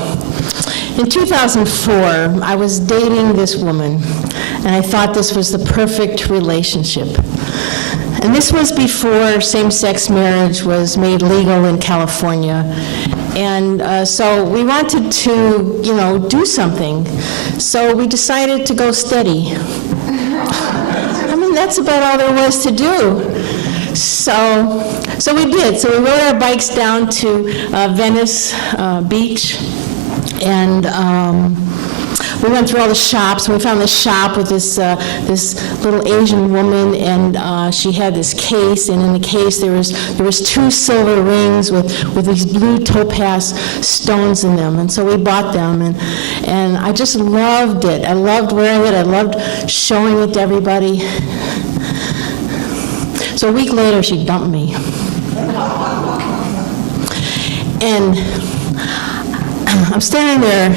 in 2004, I was dating this woman, and I thought this was the perfect relationship. And this was before same-sex marriage was made legal in California. And so we wanted to, do something. So we decided to go steady. I mean, that's about all there was to do. So we did. So we rode our bikes down to Venice Beach, and we went through all the shops. We found this shop with this little Asian woman, and she had this case, and in the case there was 2 silver rings with these blue topaz stones in them, and so we bought them, and I just loved it. I loved wearing it. I loved showing it to everybody. So a week later, she dumped me. And I'm standing there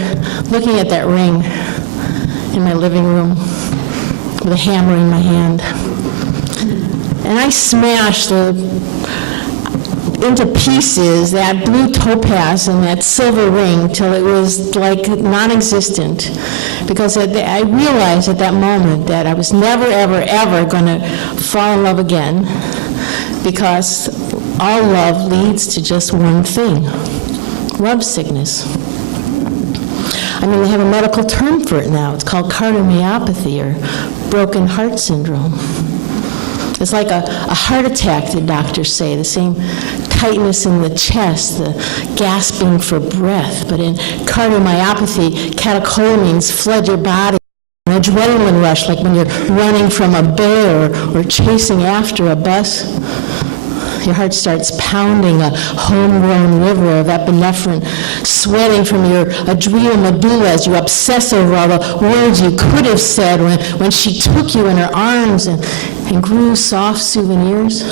looking at that ring in my living room with a hammer in my hand. And I smashed into pieces that blue topaz and that silver ring till it was like non-existent. Because I realized at that moment that I was never, ever, ever going to fall in love again, because all love leads to just one thing: love sickness. I mean, they have a medical term for it now. It's called cardiomyopathy, or broken heart syndrome. It's like a heart attack, the doctors say, the same tightness in the chest, the gasping for breath. But in cardiomyopathy, catecholamines flood your body. An adrenaline rush, like when you're running from a bear or chasing after a bus. Your heart starts pounding, a homegrown river of epinephrine sweating from your adrenal medulla as you obsess over all the words you could have said when she took you in her arms and grew soft souvenirs.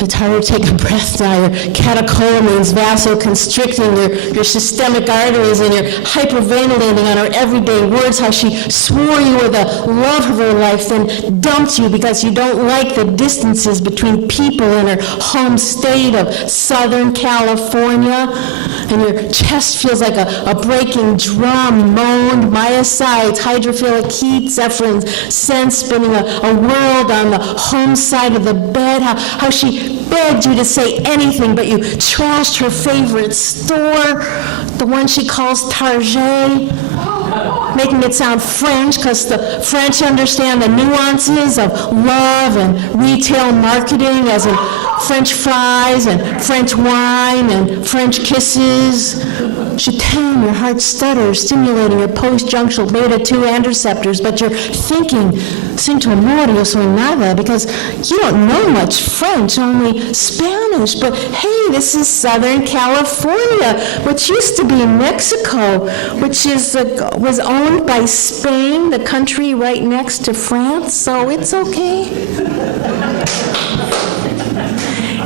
It's harder to take a breath now. Your catecholamines vasoconstricting your systemic arteries, and you're hyperventilating on her everyday words, how she swore you were the love of her life, then dumped you because you don't like the distances between people in her home state of Southern California, and your chest feels like a breaking drum, moaned, myocytes, hydrophilic heat, zephyrin, sense spinning a world on the home side of the bed, how she begged you to say anything, but you trashed her favorite store, the one she calls Target, making it sound French, because the French understand the nuances of love and retail marketing, as in French fries and French wine and French kisses. je t'aime, your heart stutters, stimulating your postjunctional beta-2 androceptors, but you're thinking, siento amor, yo soy nada, because you don't know much French, only Spanish, but hey, this is Southern California, which used to be Mexico, which was owned by Spain, the country right next to France, so it's okay.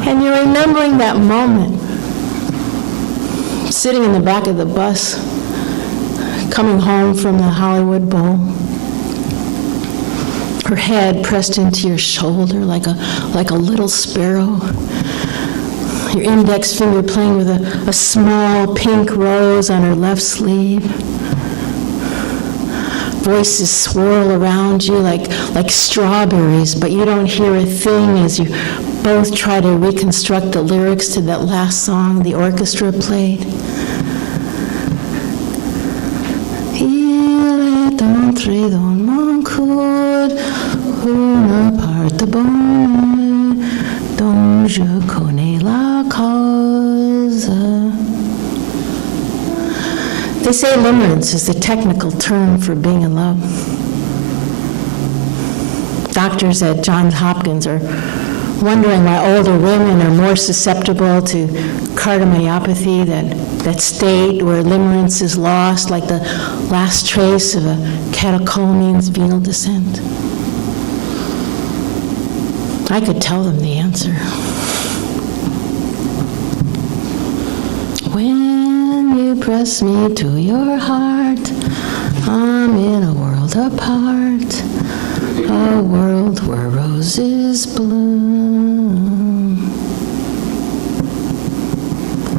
And you're remembering that moment, sitting in the back of the bus, coming home from the Hollywood Bowl, her head pressed into your shoulder like a little sparrow, your index finger playing with a small pink rose on her left sleeve. Voices swirl around you like strawberries, but you don't hear a thing as you both try to reconstruct the lyrics to that last song the orchestra played. Il est entré dans mon coude une part de bonheur dont je connais la cause. They say limerence is the technical term for being in love. Doctors at Johns Hopkins are wondering why older women are more susceptible to cardiomyopathy, that state where limerence is lost, like the last trace of a catecholamines venal descent. I could tell them the answer. When you press me to your heart, I'm in a world apart, a world where roses bloom.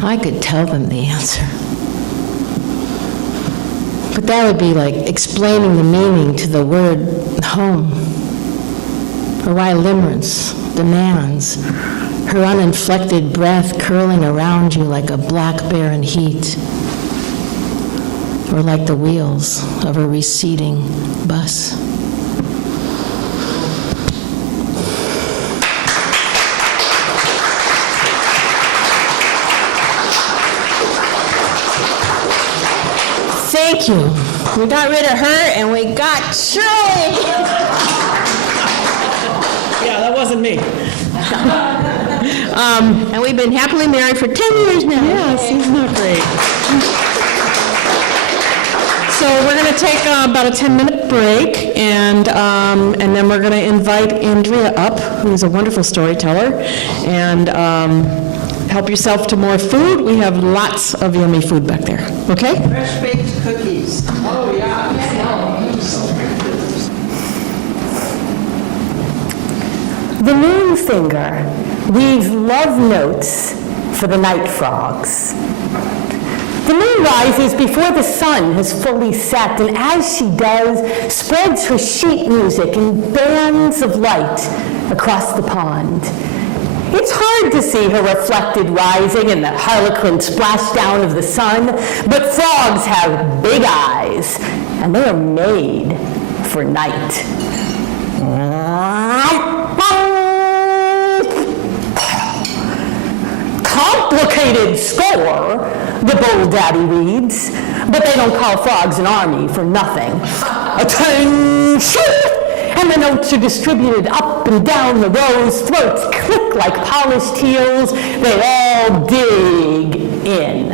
I could tell them the answer. But that would be like explaining the meaning to the word home, or why limerence demands her uninflected breath curling around you like a black bear in heat, or like the wheels of a receding bus. Thank you. We got rid of her and we got Shirley. Yeah, that wasn't me. And we've been happily married for 10 years now. Yes, he's not great. So we're going to take about a 10-minute break, and then we're going to invite Andrea up, who's a wonderful storyteller, and help yourself to more food. We have lots of yummy food back there. Okay? Fresh baked cookies. Oh, yeah. The moon finger weaves love notes for the night frogs. The moon rises before the sun has fully set, and as she does, spreads her sheet music in bands of light across the pond. It's hard to see her reflected rising in the harlequin splashdown of the sun, but frogs have big eyes, and they are made for night. Complicated score, the bold daddy reads, but they don't call frogs an army for nothing. Attention! And the notes are distributed up and down the rows, throats click like polished heels, they all dig in.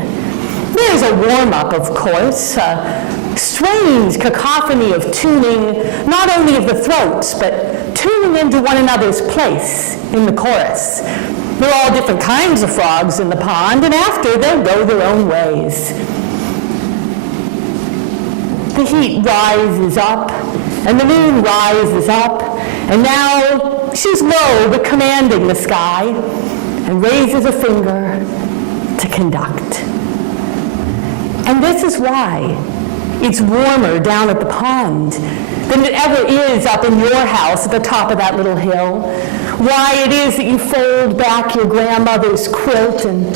There's a warm-up, of course, a strange cacophony of tuning, not only of the throats, but tuning into one another's place in the chorus. There are all different kinds of frogs in the pond, and after, they'll go their own ways. The heat rises up, and the moon rises up, and now she's low but commanding the sky, and raises a finger to conduct. And this is why it's warmer down at the pond than it ever is up in your house at the top of that little hill. Why it is that you fold back your grandmother's quilt and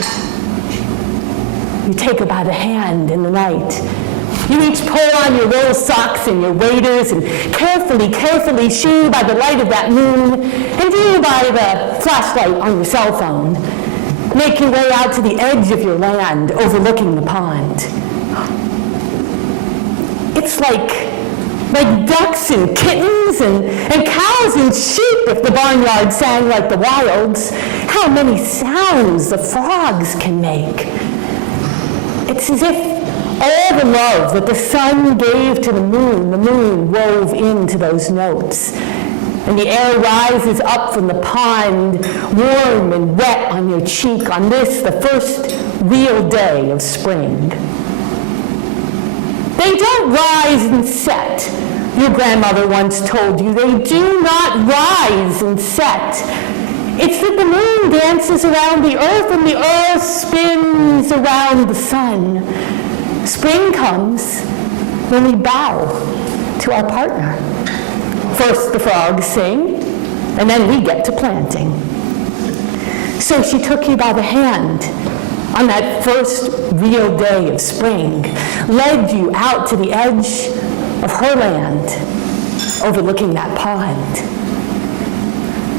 you take her by the hand in the night. You each pull on your wool socks and your waders and carefully, she by the light of that moon and you by the flashlight on your cell phone, make your way out to the edge of your land, overlooking the pond. It's like ducks and kittens and cows and sheep if the barnyard sang like the wilds. How many sounds the frogs can make. It's as if all the love that the sun gave to the moon wove into those notes. And the air rises up from the pond, warm and wet on your cheek on this, the first real day of spring. They don't rise and set. Your grandmother once told you they do not rise and set. It's that the moon dances around the earth and the earth spins around the sun. Spring comes when we bow to our partner. First the frogs sing, and then we get to planting. So she took you by the hand on that first real day of spring, led you out to the edge of her land, overlooking that pond.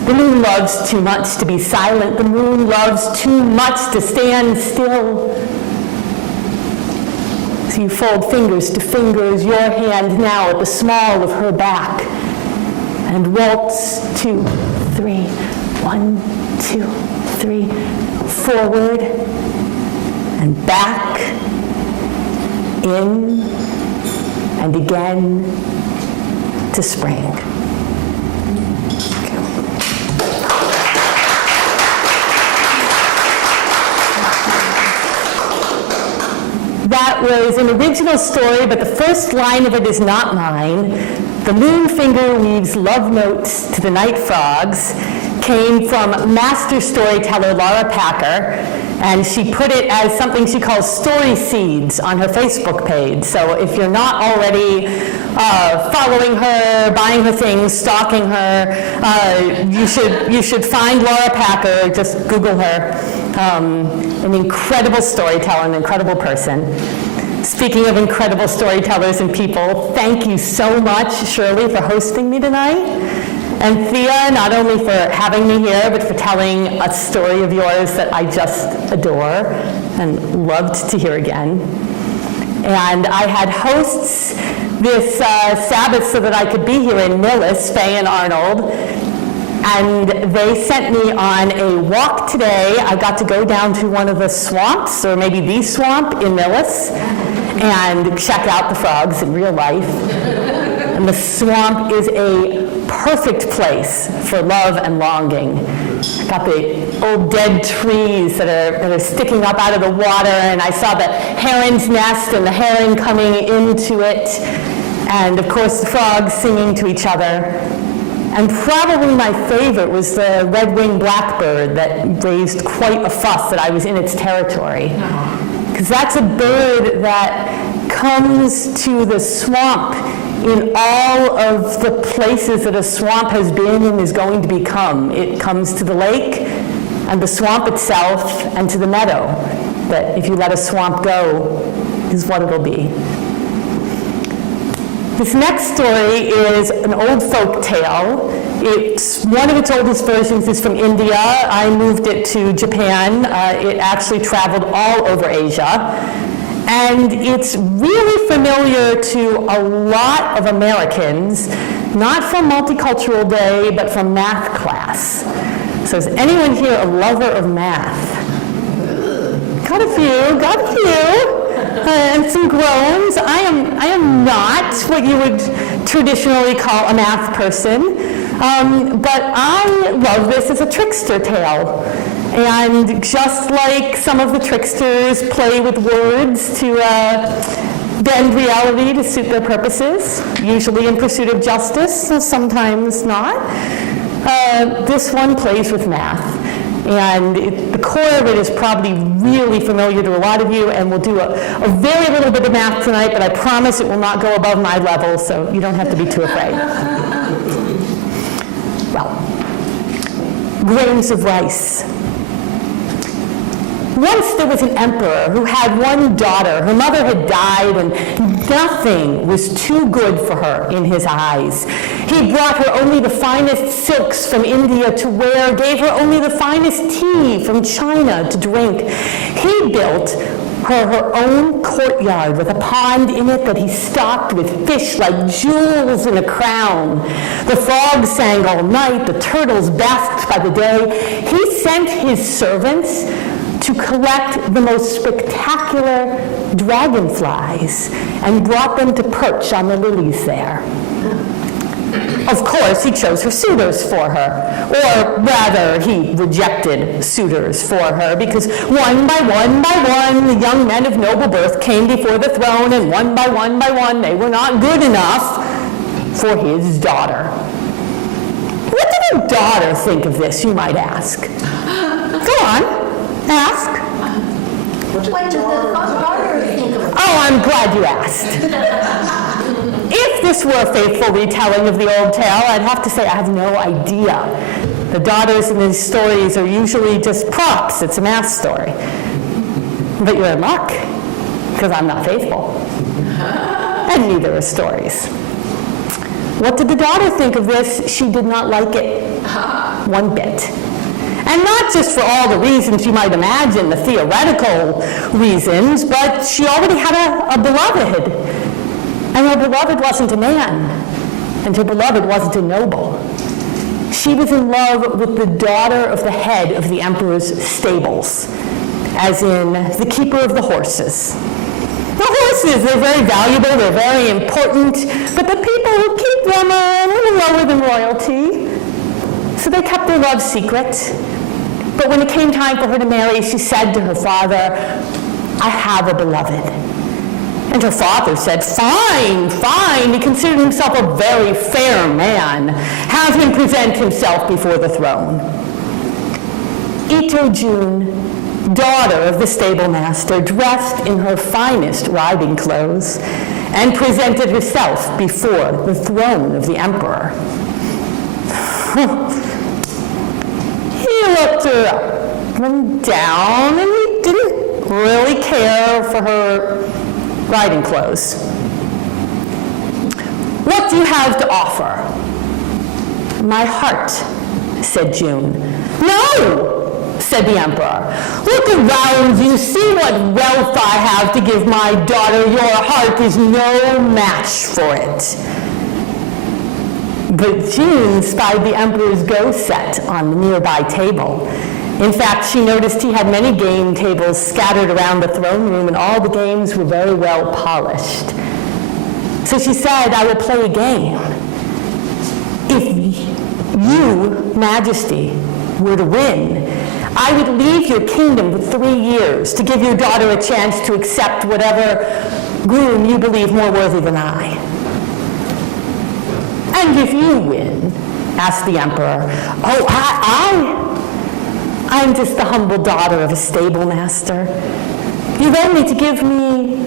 The moon loves too much to be silent. The moon loves too much to stand still. So you fold fingers to fingers, your hand now at the small of her back, and waltz 2, 3, 1, 2, 3, forward and back, in and again to spring. That was an original story, but the first line of it is not mine. The moon finger weaves love notes to the night frogs came from master storyteller Laura Packer, and she put it as something she calls story seeds on her Facebook page. So if you're not already following her, buying her things, stalking her, you should find Laura Packer. Just Google her. An incredible storyteller, an incredible person. Speaking of incredible storytellers and people, thank you so much, Shirley, for hosting me tonight. And Thea, not only for having me here, but for telling a story of yours that I just adore and loved to hear again. And I had hosts this Sabbath so that I could be here in Millis, Faye and Arnold. And they sent me on a walk today. I got to go down to one of the swamps, or maybe the swamp in Millis, and check out the frogs in real life. And the swamp is a perfect place for love and longing. Got the old dead trees that are sticking up out of the water, and I saw the heron's nest and the heron coming into it, and of course the frogs singing to each other. And probably my favorite was the red-winged blackbird that raised quite a fuss that I was in its territory. Because that's a bird that comes to the swamp in all of the places that a swamp has been and is going to become. It comes to the lake and the swamp itself and to the meadow, that if you let a swamp go, is what it'll be. This next story is an old folk tale. One of its oldest versions is from India. I moved it to Japan. It actually traveled all over Asia. And it's really familiar to a lot of Americans, not from Multicultural Day, but from math class. So is anyone here a lover of math? Got a few. And some groans. I am not what you would traditionally call a math person, but I love this as a trickster tale. And just like some of the tricksters play with words to bend reality to suit their purposes, usually in pursuit of justice, sometimes not, this one plays with math. And the core of it is probably really familiar to a lot of you, and we'll do a very little bit of math tonight, but I promise it will not go above my level, so you don't have to be too afraid. Well, grains of rice. Once there was an emperor who had one daughter. Her mother had died, and nothing was too good for her in his eyes. He brought her only the finest silks from India to wear, gave her only the finest tea from China to drink. He built her own courtyard with a pond in it that he stocked with fish like jewels in a crown. The frogs sang all night, the turtles basked by the day. He sent his servants to collect the most spectacular dragonflies and brought them to perch on the lilies there. Of course, he chose her suitors for her, or rather, he rejected suitors for her, because one by one, the young men of noble birth came before the throne, and one by one, they were not good enough for his daughter. What did her daughter think of this, you might ask? Go on, ask. What did the daughter think of it? Oh, I'm glad you asked. If this were a faithful retelling of the old tale, I'd have to say I have no idea. The daughters in these stories are usually just props. It's a math story. But you're in luck, because I'm not faithful. And neither are stories. What did the daughter think of this? She did not like it one bit. And not just for all the reasons you might imagine, the theoretical reasons, but she already had a beloved. And her beloved wasn't a man, and her beloved wasn't a noble. She was in love with the daughter of the head of the emperor's stables, as in the keeper of the horses. The horses, they're very valuable, they're very important, but the people who keep them are a little lower than royalty. So they kept their love secret. But when it came time for her to marry, she said to her father, "I have a beloved." And her father said, "Fine, fine." He considered himself a very fair man. Have him present himself before the throne. Ito June, daughter of the stable master, dressed in her finest riding clothes, and presented herself before the throne of the emperor. He looked her up and down, and he didn't really care for her riding clothes. "What do you have to offer?" "My heart," said June. "No," said the emperor. "Look around you, see what wealth I have to give my daughter. Your heart is no match for it." But June spied the emperor's go set on the nearby table. In fact, she noticed he had many game tables scattered around the throne room, and all the games were very well polished. So she said, "I will play a game. If you, Majesty, were to win, I would leave your kingdom for 3 years to give your daughter a chance to accept whatever groom you believe more worthy than I." "And if you win?" asked the emperor. "Oh, I'm just the humble daughter of a stable master. You've only to give me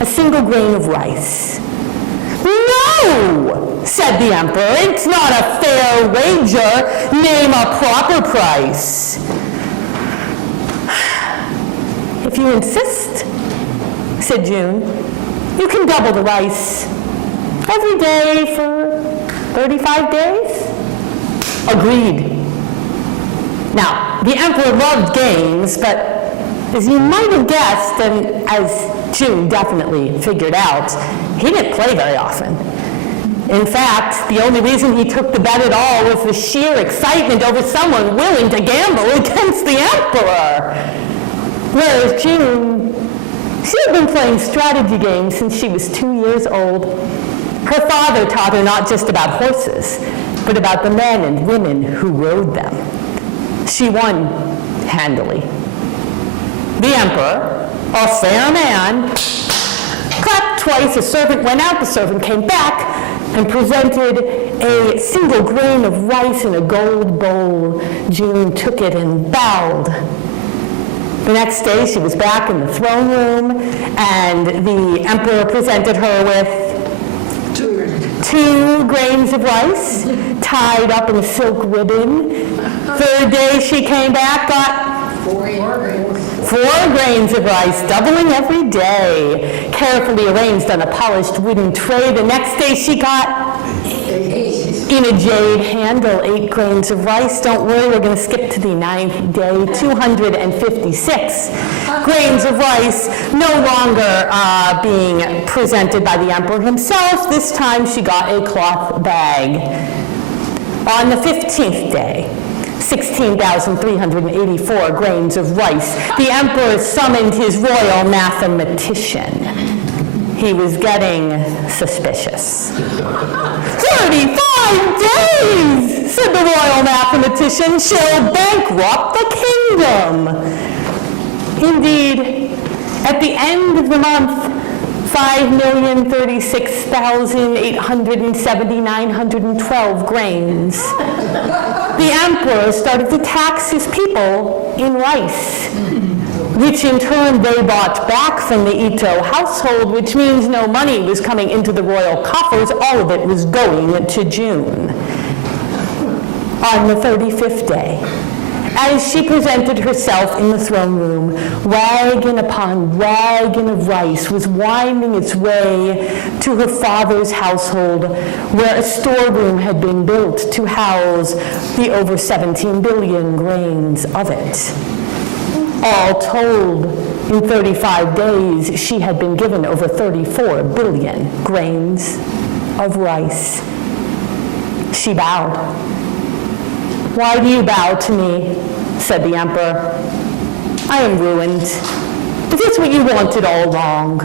a single grain of rice." "No," said the emperor, "it's not a fair wager. Name a proper price." "If you insist," said June, "you can double the rice every day for 35 days. "Agreed." Now, the emperor loved games, but as you might have guessed, and as June definitely figured out, he didn't play very often. In fact, the only reason he took the bet at all was the sheer excitement over someone willing to gamble against the emperor. Whereas June, she had been playing strategy games since she was 2 years old. Her father taught her not just about horses, but about the men and women who rode them. She won handily. The emperor, a fair man, clapped twice, a servant went out, the servant came back, and presented a single grain of rice in a gold bowl. June took it and bowed. The next day she was back in the throne room, and the emperor presented her with 2 grains of rice tied up in a silk ribbon. Third day she came back, got 4 grains of rice, doubling every day, carefully arranged on a polished wooden tray. The next day she got 8 in a jade handle, 8 grains of rice. Don't worry, we're going to skip to the 9th day, 256 grains of rice, no longer being presented by the emperor himself. This time she got a cloth bag. On the 15th day, 16,384 grains of rice, the emperor summoned his royal mathematician. He was getting suspicious. 35 days, said the royal mathematician, shall bankrupt the kingdom. Indeed, at the end of the month, 5,036,870,912 grains. The emperor started to tax his people in rice, which in turn they bought back from the Ito household, which means no money was coming into the royal coffers. All of it was going to June. On the 35th day, as she presented herself in the throne room, wagon upon wagon of rice was winding its way to her father's household, where a storeroom had been built to house the over 17 billion grains of it. All told, in 35 days, she had been given over 34 billion grains of rice. She bowed. "Why do you bow to me?" said the emperor. "I am ruined. Is this what you wanted all along?"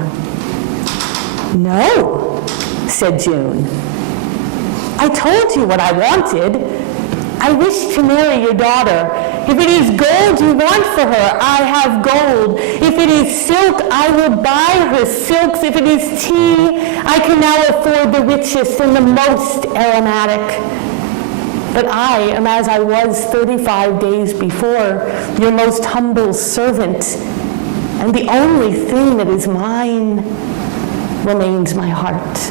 "No," said June. "I told you what I wanted. I wish to marry your daughter. If it is gold you want for her, I have gold. If it is silk, I will buy her silks. If it is tea, I can now afford the richest and the most aromatic. But I am as I was 35 days before, your most humble servant, and the only thing that is mine remains my heart."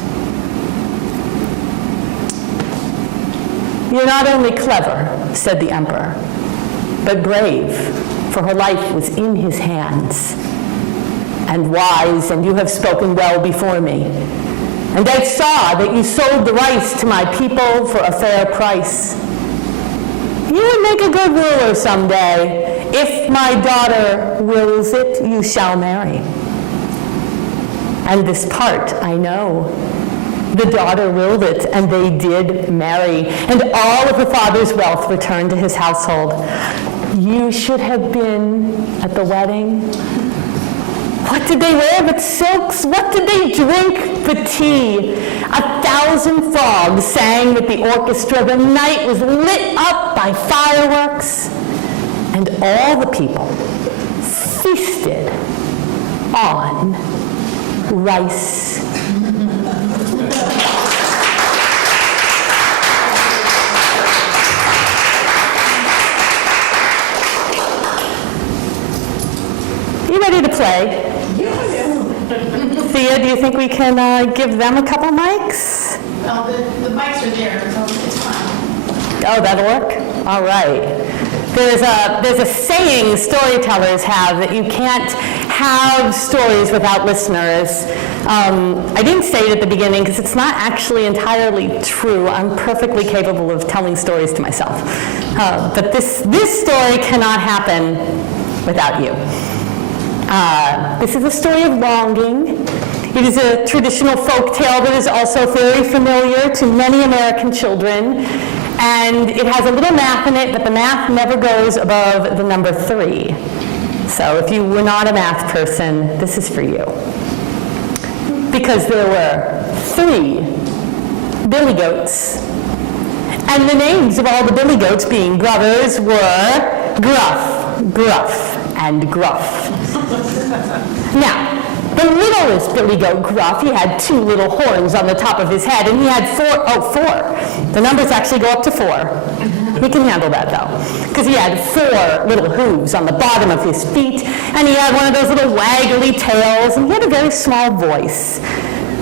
"You're not only clever," said the emperor, "but brave, for her life was in his hands, and wise, and you have spoken well before me. And I saw that you sold the rice to my people for a fair price. You will make a good ruler someday. If my daughter wills it, you shall marry. And this part I know. The daughter willed it, and they did marry, and all of her father's wealth returned to his household. You should have been at the wedding. What did they wear but silks? What did they drink but tea? 1,000 frogs sang with the orchestra. The night was lit up by fireworks, and all the people feasted on rice." You ready to play? Thea, do you think we can give them a couple mics? Well, the mics are there, so it's fine. Oh, that'll work? All right. There's a saying storytellers have that you can't have stories without listeners. I didn't say it at the beginning because it's not actually entirely true. I'm perfectly capable of telling stories to myself. But this story cannot happen without you. This is a story of longing. It is a traditional folk tale that is also very familiar to many American children, and it has a little math in it, but the math never goes above the number 3. So if you were not a math person, this is for you. Because there were 3 billy goats, and the names of all the billy goats, being brothers, were Gruff, Gruff, and Gruff. Now, the littlest billy goat, Gruff, he had 2 little horns on the top of his head, and he had 4. The numbers actually go up to 4. He can handle that, though, because he had 4 little hooves on the bottom of his feet, and he had one of those little waggly tails, and he had a very small voice.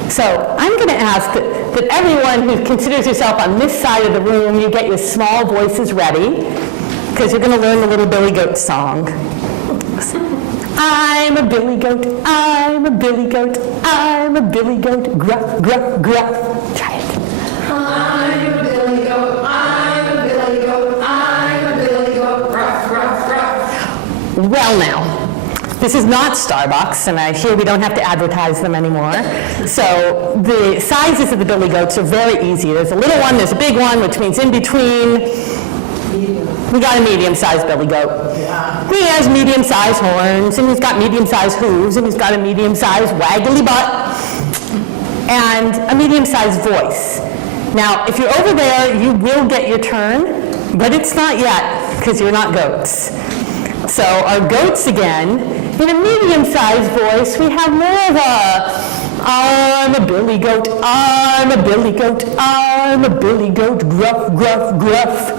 So I'm going to ask that everyone who considers yourself on this side of the room, you get your small voices ready, because you're going to learn the little billy goat song. I'm a billy goat, I'm a billy goat, I'm a billy goat, gruff, gruff, gruff. Try it. I'm a billy goat, Well now, this is not Starbucks, and I hear we don't have to advertise them anymore. So the sizes of the billy goats are very easy. There's a little one, there's a big one, which means in between. We got a medium-sized billy goat. He has medium-sized horns, and he's got medium-sized hooves, and he's got a medium-sized waggly butt, and a medium-sized voice. Now, if you're over there, you will get your turn, but it's not yet, because you're not goats. So our goats again, in a medium-sized voice, we have more of a, I'm a billy goat, I'm a billy goat, I'm a billy goat, gruff, gruff, gruff.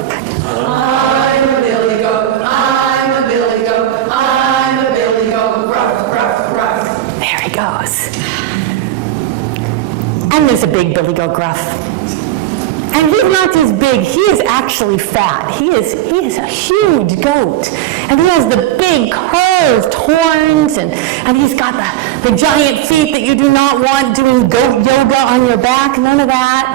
I'm a billy goat, I'm a billy goat, I'm a billy goat, gruff, gruff, gruff. There he goes. And there's a big billy goat gruff. And he's not just big, he is actually fat. He is a huge goat. And he has the big curved horns, and he's got the giant feet that you do not want doing goat yoga on your back, none of that.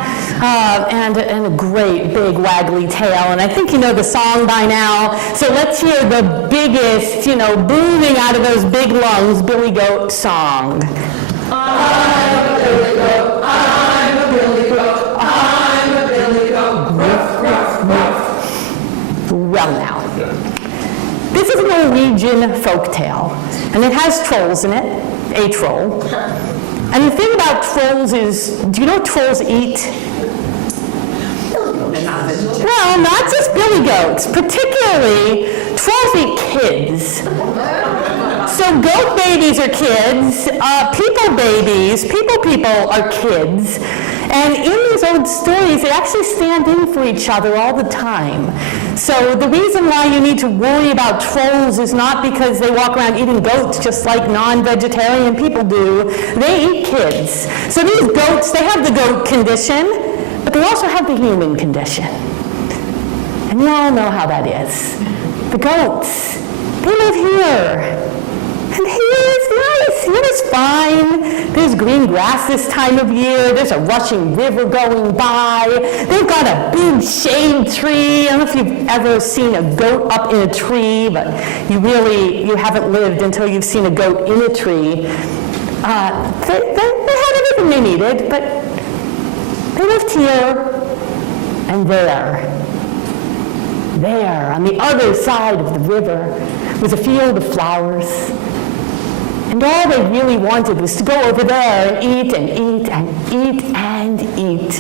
And a great big waggly tail. And I think you know the song by now. So let's hear the biggest, booming out of those big lungs, billy goat song. I'm a billy goat, I'm a billy goat, I'm a billy goat, gruff, gruff, gruff. Well now, this is a Norwegian folk tale, and it has trolls in it, a troll. And the thing about trolls is, do you know what trolls eat? Well, not just billy goats, particularly trolls eat kids. So goat babies are kids, people babies, people are kids. And in these old stories, they actually stand in for each other all the time. So the reason why you need to worry about trolls is not because they walk around eating goats just like non-vegetarian people do. They eat kids. So these goats, they have the goat condition, but they also have the human condition. And you all know how that is. The goats, they live here. And here is nice, here is fine. There's green grass this time of year. There's a rushing river going by. They've got a big shade tree. I don't know if you've ever seen a goat up in a tree, but you haven't lived until you've seen a goat in a tree. They had everything they needed, but they lived here and there. There, on the other side of the river, was a field of flowers. And all they really wanted was to go over there and eat and eat and eat and eat.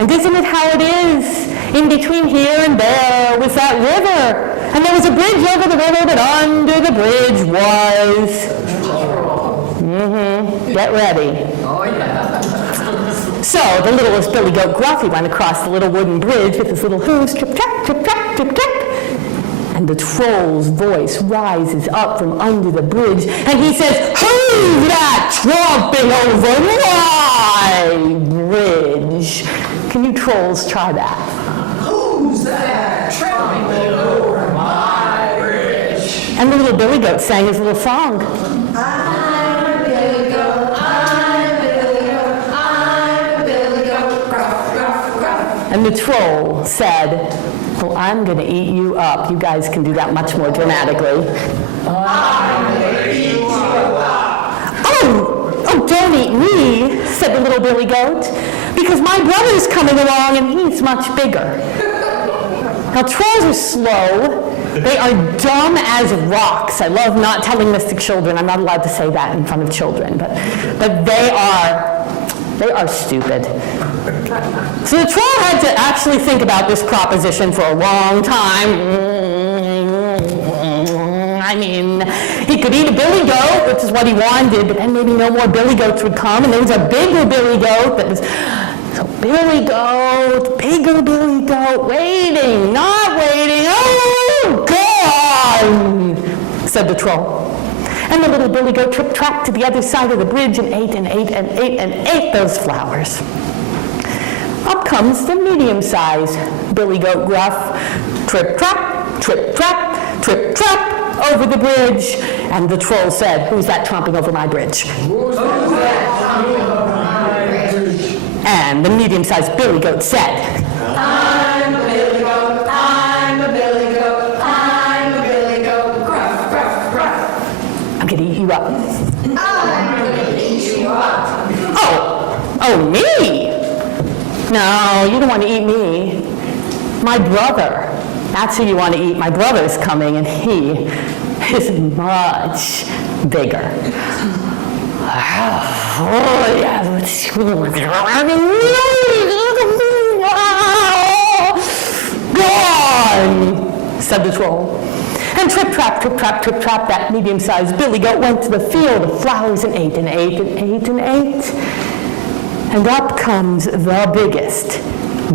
And isn't it how it is? In between here and there was that river. And there was a bridge over the river, but under the bridge was... Get ready. Oh, yeah. So the littlest billy goat Gruffy went across the little wooden bridge with his little hooves, trip, trap, trip, trap, trip, trap. And the troll's voice rises up from under the bridge, and he says, "Who's that tromping over my bridge?" Can you trolls try that? Who's that tromping over my bridge? And the little billy goat sang his little song. I'm a billy goat, I'm a billy goat, I'm a billy goat, gruff, gruff, gruff. And the troll said, "Well, I'm going to eat you up." You guys can do that much more dramatically. I'm gonna eat you up. Oh, don't eat me, said the little billy goat, because my brother's coming along and he's much bigger. Now, trolls are slow. They are dumb as rocks. I love not telling this to children. I'm not allowed to say that in front of children, but they are stupid. So the troll had to actually think about this proposition for a long time. I mean, he could eat a billy goat, which is what he wanted, but then maybe no more billy goats would come, and there was a bigger billy goat that was, so billy goat, bigger billy goat, waiting, not waiting, oh, God, said the troll. And the little billy goat trip-trapped to the other side of the bridge and ate and ate and ate and ate those flowers. Up comes the medium-sized billy goat Gruff. Trip-trap, trip-trap, trip-trap over the bridge. And the troll said, "Who's that tromping over my bridge?" Who's that tromping over my bridge? And the medium-sized billy goat said, I'm a billy goat, I'm a billy goat, I'm a billy goat, gruff, Oh, me? No, you don't want to eat me. My brother. That's who you want to eat. My brother's coming, and he is much bigger. Oh, yeah. Gone, said the troll. And trip, trap, that medium-sized billy goat went to the field of flowers and ate and ate and ate and ate. And up comes the biggest,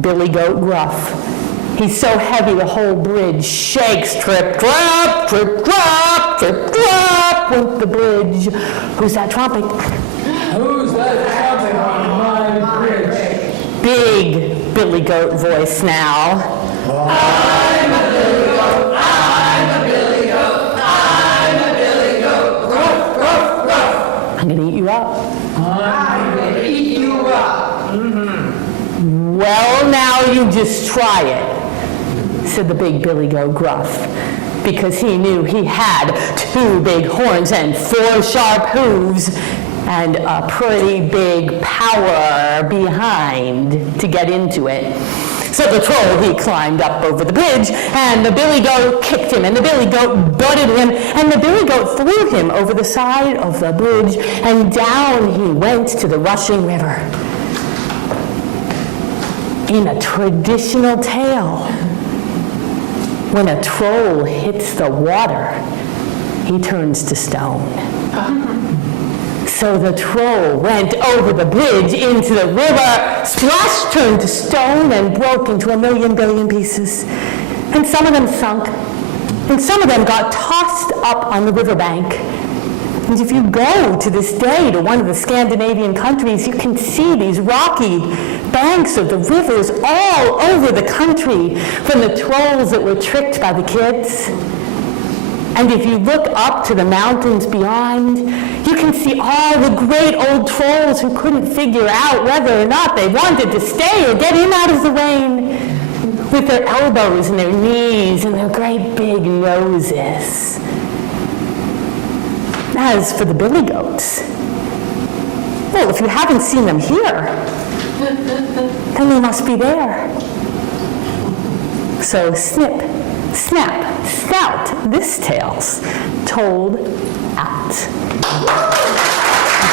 Billy Goat Gruff. He's so heavy the whole bridge shakes. Trip, trap, trip, trap, trip, trap, went the bridge. Who's that tromping? Who's that tromping on my bridge? Big Billy Goat voice now. I'm a Billy Goat, I'm a Billy Goat, I'm a Billy Goat, gruff, gruff, gruff. I'm gonna eat you up. I'm gonna eat you up. Well, now you just try it, said the big Billy Goat Gruff, because he knew he had 2 big horns and 4 sharp hooves and a pretty big power behind to get into it. So the troll, he climbed up over the bridge, and the Billy Goat kicked him, and the Billy Goat butted him, and the Billy Goat threw him over the side of the bridge, and down he went to the rushing river. In a traditional tale, when a troll hits the water, he turns to stone. So the troll went over the bridge into the river, splashed, turned to stone, and broke into 1,000,000 billion pieces. And some of them sunk, and some of them got tossed up on the riverbank. And if you go to this day to one of the Scandinavian countries, you can see these rocky banks of the rivers all over the country from the trolls that were tricked by the kids. And if you look up to the mountains beyond, you can see all the great old trolls who couldn't figure out whether or not they wanted to stay or get in out of the rain, with their elbows and their knees and their great big noses. As for the billy goats, well, if you haven't seen them here, then they must be there. So snip, snap, snout, this tale's told out.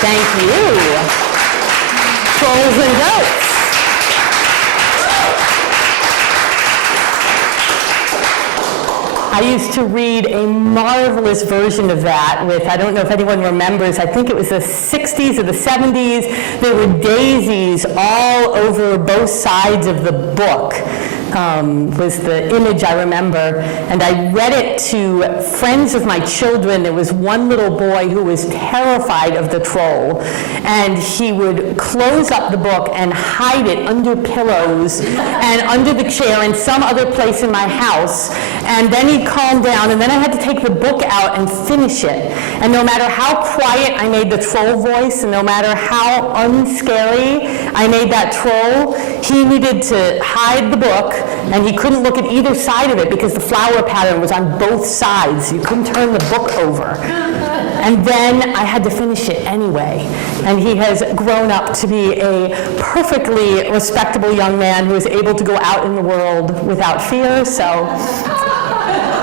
Thank you, trolls and goats. I used to read a marvelous version of that with, I don't know if anyone remembers, I think it was the 60s or the 70s. There were daisies all over both sides of the book. Was the image I remember, and I read it to friends of my children. There was one little boy who was terrified of the troll, and he would close up the book and hide it under pillows and under the chair in some other place in my house, and then he'd calm down, and then I had to take the book out and finish it. And no matter how quiet I made the troll voice, and no matter how unscary I made that troll, he needed to hide the book, and he couldn't look at either side of it because the flower pattern was on both sides. You couldn't turn the book over. And then I had to finish it anyway. And he has grown up to be a perfectly respectable young man who is able to go out in the world without fear, so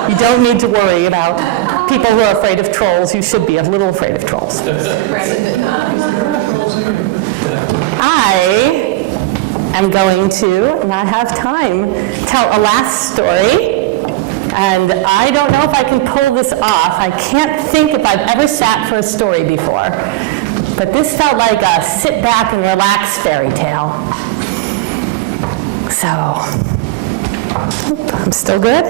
you don't need to worry about people who are afraid of trolls. You should be a little afraid of trolls. I am going to not have time tell a last story, and I don't know if I can pull this off. I can't think if I've ever sat for a story before, but this felt like a sit back and relax fairy tale. So, I'm still good?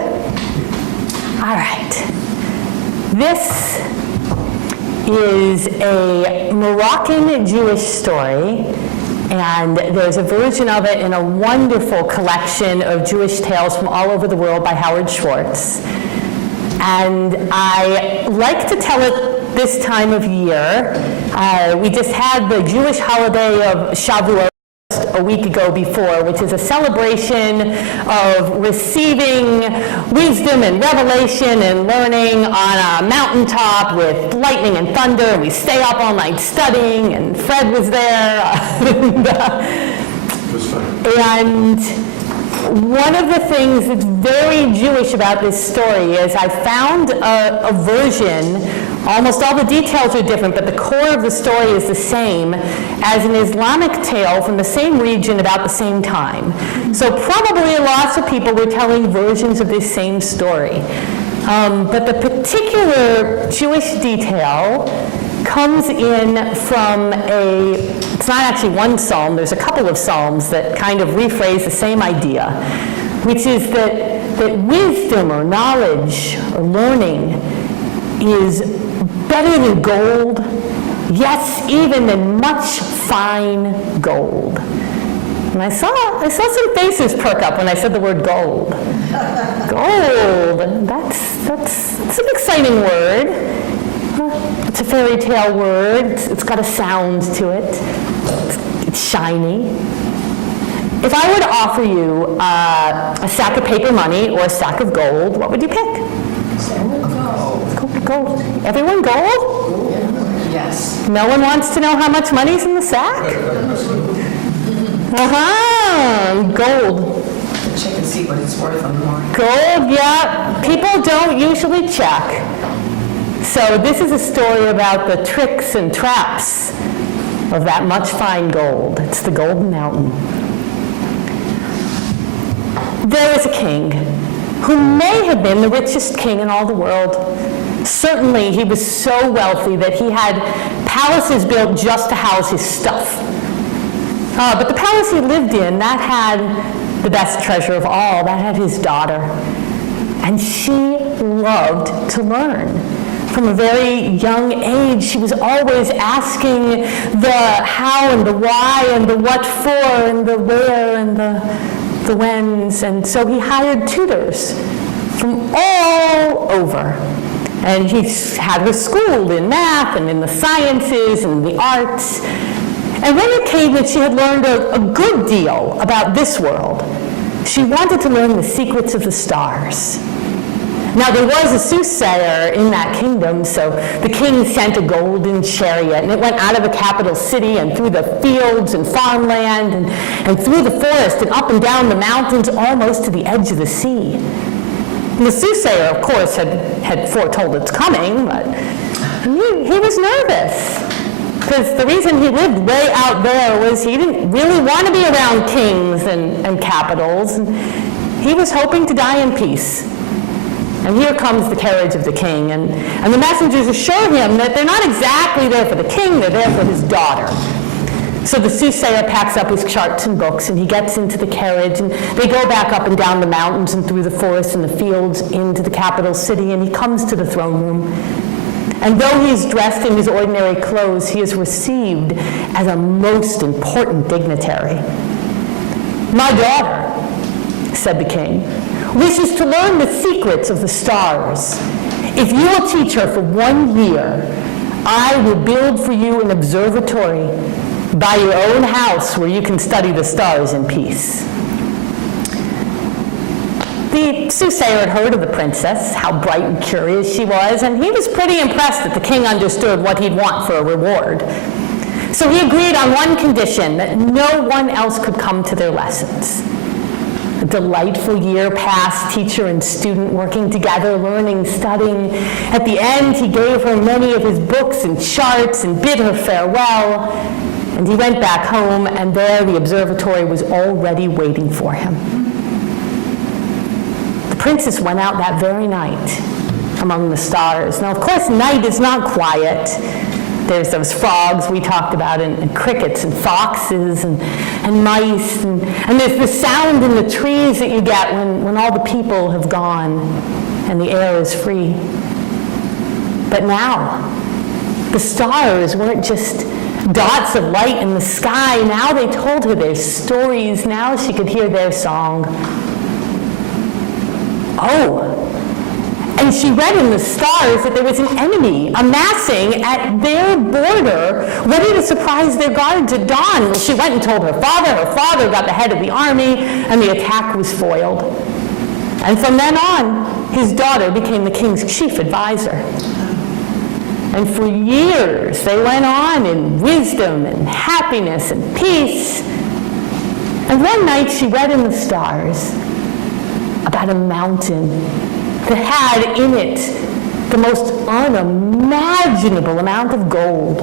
All right. This is a Moroccan Jewish story, and there's a version of it in a wonderful collection of Jewish tales from all over the world by Howard Schwartz. And I like to tell it this time of year. We just had the Jewish holiday of Shavuot a week ago before, which is a celebration of receiving wisdom and revelation and learning on a mountaintop with lightning and thunder, and we stay up all night studying, and Fred was there. And one of the things that's very Jewish about this story is I found a version, almost all the details are different, but the core of the story is the same as an Islamic tale from the same region about the same time. So probably lots of people were telling versions of this same story. But the particular Jewish detail comes in from it's not actually one psalm, there's a couple of psalms that kind of rephrase the same idea, which is that wisdom or knowledge or learning is better than gold, yes, even than much fine gold. And I saw some faces perk up when I said the word gold. Gold, that's an exciting word. It's a fairy tale word. It's got a sound to it. It's shiny. If I were to offer you a sack of paper money or a sack of gold, what would you pick? Gold. Everyone gold? Yes. No one wants to know how much money's in the sack? Gold. Check and see what it's worth on the market. Gold, yeah. People don't usually check. So this is a story about the tricks and traps of that much fine gold. It's the Golden Mountain. There was a king who may have been the richest king in all the world. Certainly, he was so wealthy that he had palaces built just to house his stuff. But the palace he lived in, that had the best treasure of all. That had his daughter. And she loved to learn. From a very young age, she was always asking the how and the why and the what for and the where and the whens. And so he hired tutors from all over. And he had her schooled in math and in the sciences and the arts. And when it came that she had learned a good deal about this world, she wanted to learn the secrets of the stars. Now, there was a soothsayer in that kingdom, so the king sent a golden chariot, and it went out of the capital city and through the fields and farmland and through the forest and up and down the mountains, almost to the edge of the sea. And the soothsayer, of course, had foretold its coming, but he was nervous. Because the reason he lived way out there was he didn't really want to be around kings and capitals. And he was hoping to die in peace. And here comes the carriage of the king, and the messengers assure him that they're not exactly there for the king, they're there for his daughter. So the soothsayer packs up his charts and books, and he gets into the carriage, and they go back up and down the mountains and through the forests and the fields into the capital city, and he comes to the throne room. And though he's dressed in his ordinary clothes, he is received as a most important dignitary. "My daughter," said the king, "wishes to learn the secrets of the stars. If you will teach her for 1 year, I will build for you an observatory by your own house where you can study the stars in peace." The soothsayer had heard of the princess, how bright and curious she was, and he was pretty impressed that the king understood what he'd want for a reward. So he agreed on one condition, that no one else could come to their lessons. A delightful year passed, teacher and student working together, learning, studying. At the end, he gave her many of his books and charts and bid her farewell. And he went back home, and there the observatory was already waiting for him. The princess went out that very night among the stars. Now, of course, night is not quiet. There's those frogs we talked about, and crickets, and foxes, and mice, and there's the sound in the trees that you get when all the people have gone and the air is free. But now, the stars weren't just dots of light in the sky. Now they told her their stories. Now she could hear their song. Oh, and she read in the stars that there was an enemy amassing at their border, ready to surprise their guards at dawn. Well, she went and told her father got the head of the army, and the attack was foiled. And from then on, his daughter became the king's chief advisor. And for years, they went on in wisdom and happiness and peace. And one night, she read in the stars about a mountain that had in it the most unimaginable amount of gold.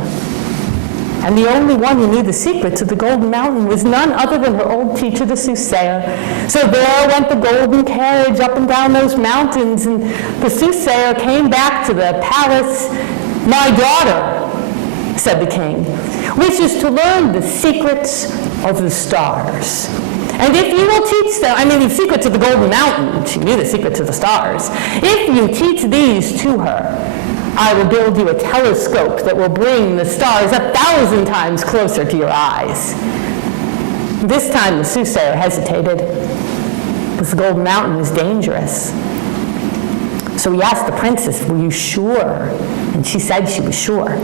And the only one who knew the secret to the golden mountain was none other than her old teacher, the soothsayer. So there went the golden carriage up and down those mountains, and the soothsayer came back to the palace. "My daughter," said the king, "wishes to learn the secrets of the stars. And if you will teach them," the secret to the golden mountain, she knew the secret to the stars. "If you teach these to her, I will build you a telescope that will bring the stars 1,000 times closer to your eyes." This time the soothsayer hesitated, because the golden mountain was dangerous. So he asked the princess, "Were you sure?" And she said she was sure.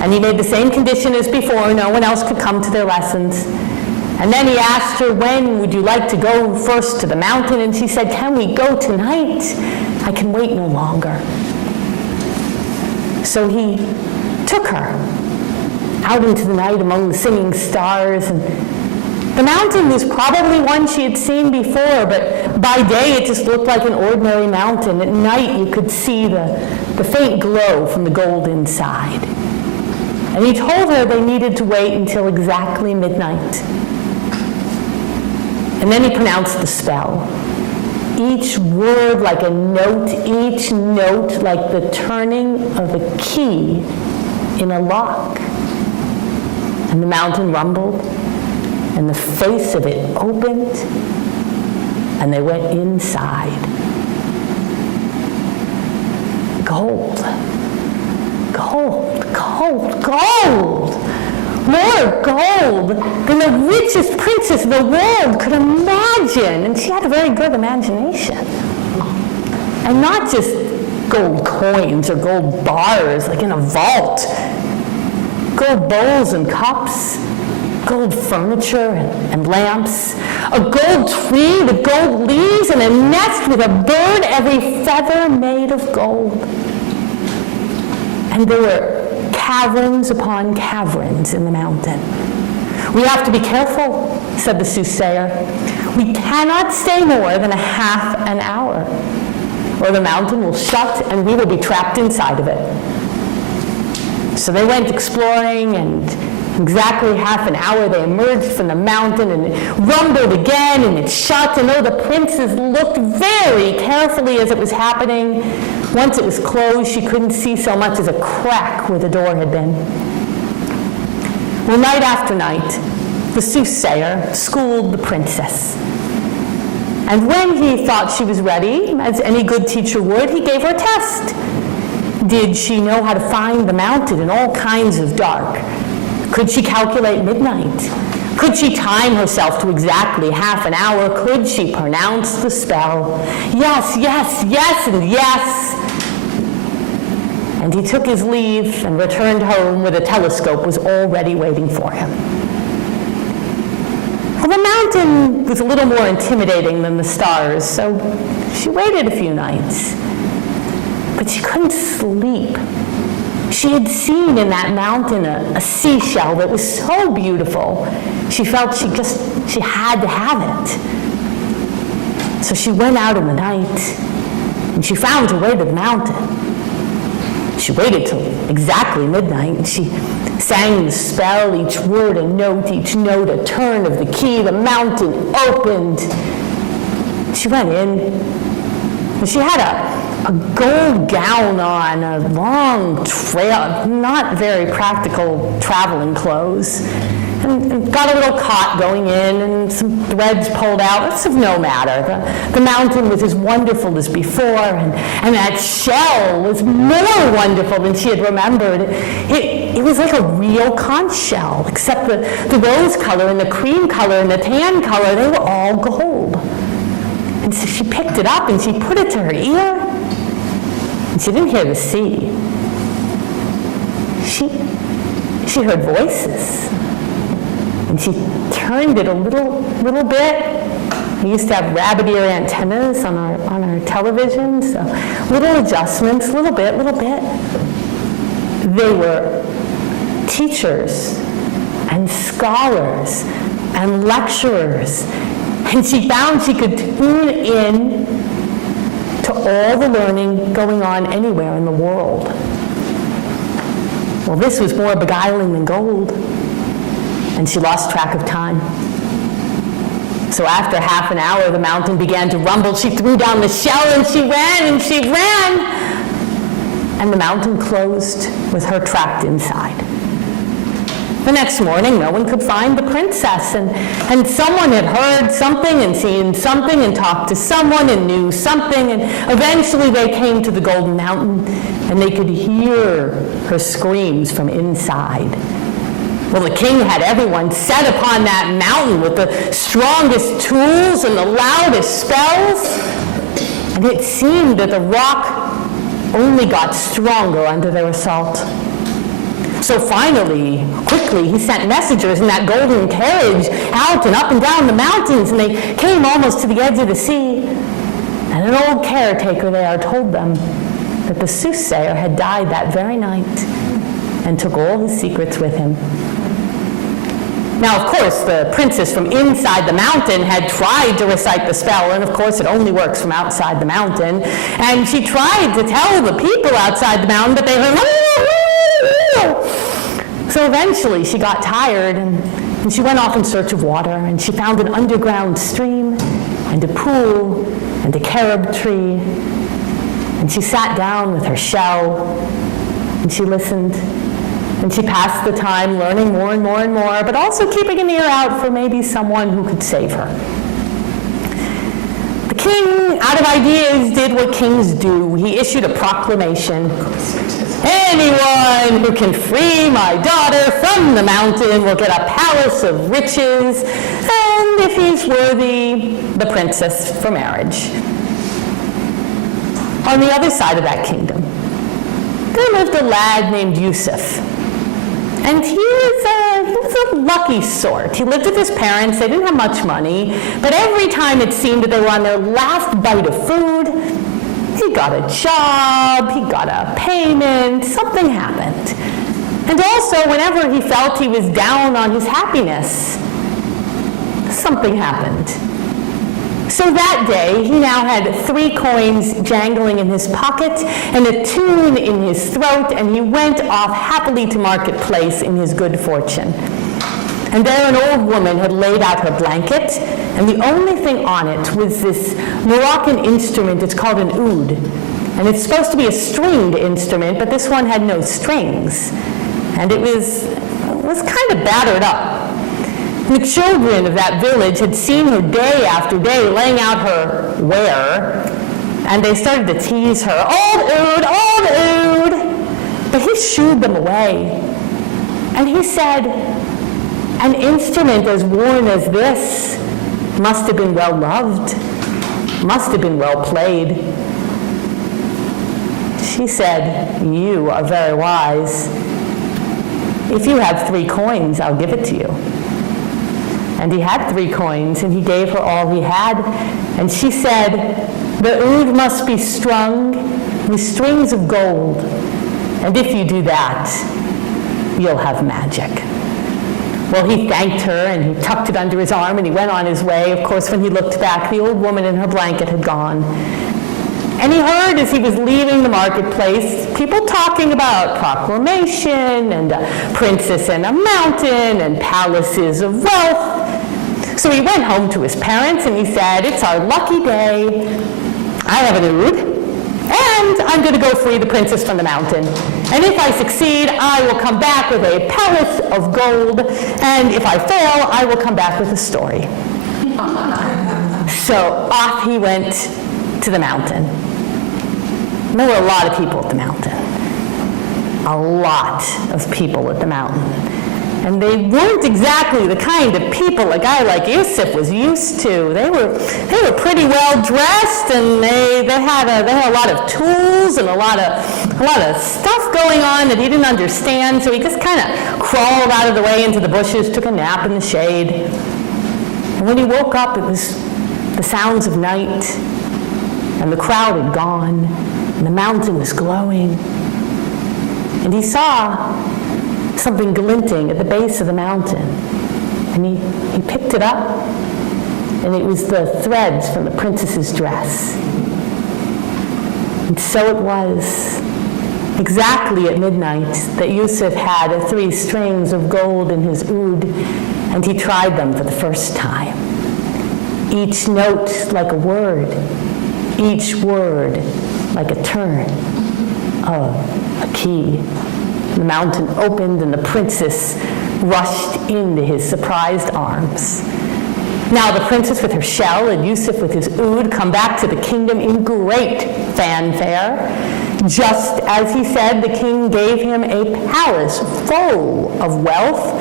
And he made the same condition as before, no one else could come to their lessons. And then he asked her, "When would you like to go first to the mountain?" And she said, "Can we go tonight? I can wait no longer." So he took her out into the night among the singing stars. And the mountain was probably one she had seen before, but by day it just looked like an ordinary mountain. At night you could see the faint glow from the gold inside. And he told her they needed to wait until exactly midnight. And then he pronounced the spell. Each word like a note, each note like the turning of a key in a lock. And the mountain rumbled, and the face of it opened, and they went inside. Gold, gold, gold, gold! More gold than the richest princess the world could imagine. And she had a very good imagination. And not just gold coins or gold bars like in a vault. Gold bowls and cups, gold furniture and lamps, a gold tree with gold leaves, and a nest with a bird, every feather made of gold. And there were caverns upon caverns in the mountain. "We have to be careful," said the soothsayer. "We cannot stay more than a half an hour, or the mountain will shut and we will be trapped inside of it." So they went exploring, and exactly half an hour they emerged from the mountain, and it rumbled again, and it shut, and though the princess looked very carefully as it was happening, once it was closed, she couldn't see so much as a crack where the door had been. Well, night after night, the soothsayer schooled the princess. And when he thought she was ready, as any good teacher would, he gave her a test. Did she know how to find the mountain in all kinds of dark? Could she calculate midnight? Could she time herself to exactly half an hour? Could she pronounce the spell? Yes, yes, yes, and yes. And he took his leave and returned home where the telescope was already waiting for him. Well, the mountain was a little more intimidating than the stars, so she waited a few nights. But she couldn't sleep. She had seen in that mountain a seashell that was so beautiful. She felt she had to have it. So she went out in the night, and she found her way to the mountain. She waited till exactly midnight, and she sang the spell, each word a note a turn of the key. The mountain opened. She went in, and she had a gold gown on, a long trail, not very practical traveling clothes, and got a little cot going in and some threads pulled out. That's of no matter. The mountain was as wonderful as before, and that shell was more wonderful than she had remembered. It was like a real conch shell, except the rose color and the cream color and the tan color, they were all gold. And so she picked it up and she put it to her ear, and she didn't hear the sea. She heard voices. And she turned it a little bit, We used to have rabbit ear antennas on our television, so little adjustments, little bit. They were teachers and scholars and lecturers, and she found she could tune in to all the learning going on anywhere in the world. Well, this was more beguiling than gold, and she lost track of time. So after half an hour, the mountain began to rumble. She threw down the shell and she ran. And the mountain closed with her trapped inside. The next morning, no one could find the princess, and someone had heard something and seen something and talked to someone and knew something, and eventually they came to the Golden Mountain, and they could hear her screams from inside. Well, the king had everyone set upon that mountain with the strongest tools and the loudest spells, and it seemed that the rock only got stronger under their assault. So finally, quickly, he sent messengers in that golden carriage out and up and down the mountains, and they came almost to the edge of the sea. And an old caretaker there told them that the soothsayer had died that very night and took all his secrets with him. Now, of course, the princess from inside the mountain had tried to recite the spell, and of course it only works from outside the mountain. And she tried to tell the people outside the mountain, but they heard, so eventually she got tired, and she went off in search of water, and she found an underground stream, and a pool, and a carob tree, and she sat down with her shell, and she listened. And she passed the time learning more and more and more, but also keeping an ear out for maybe someone who could save her. The king, out of ideas, did what kings do. He issued a proclamation. Anyone who can free my daughter from the mountain will get a palace of riches, and if he's worthy, the princess for marriage. On the other side of that kingdom, there lived a lad named Yusuf. And he was a lucky sort. He lived with his parents. They didn't have much money, but every time it seemed that they were on their last bite of food, he got a job, he got a payment, something happened. And also, whenever he felt he was down on his happiness, something happened. So that day, he now had 3 coins jangling in his pocket and a tune in his throat, and he went off happily to marketplace in his good fortune. And there an old woman had laid out her blanket, and the only thing on it was this Moroccan instrument. It's called an oud. And it's supposed to be a stringed instrument, but this one had no strings. And it was kind of battered up. The children of that village had seen her day after day laying out her ware, and they started to tease her, old oud, but he shooed them away. And he said, an instrument as worn as this must have been well loved, must have been well played. She said, you are very wise. If you have 3 coins, I'll give it to you. And he had 3 coins, and he gave her all he had. And she said, the oud must be strung with strings of gold. And if you do that, you'll have magic. Well, he thanked her, and he tucked it under his arm, and he went on his way. Of course, when he looked back, the old woman in her blanket had gone. And he heard, as he was leaving the marketplace, people talking about proclamation, and a princess and a mountain, and palaces of wealth. So he went home to his parents, and he said, it's our lucky day. I have an oud, and I'm going to go free the princess from the mountain. And if I succeed, I will come back with a palace of gold, and if I fail, I will come back with a story. So off he went to the mountain. And there were a lot of people at the mountain. A lot of people at the mountain. And they weren't exactly the kind of people a guy like Yusuf was used to. They were pretty well dressed, and they had a lot of tools and a lot of stuff going on that he didn't understand. So he just kind of crawled out of the way into the bushes, took a nap in the shade. And when he woke up, it was the sounds of night, and the crowd had gone, and the mountain was glowing. And he saw something glinting at the base of the mountain. And he picked it up, and it was the threads from the princess's dress. And so it was, exactly at midnight, that Yusuf had 3 strings of gold in his oud, and he tried them for the first time. Each note like a word, each word like a turn of a key. The mountain opened, and the princess rushed into his surprised arms. Now the princess with her shell and Yusuf with his oud come back to the kingdom in great fanfare. Just as he said, the king gave him a palace full of wealth,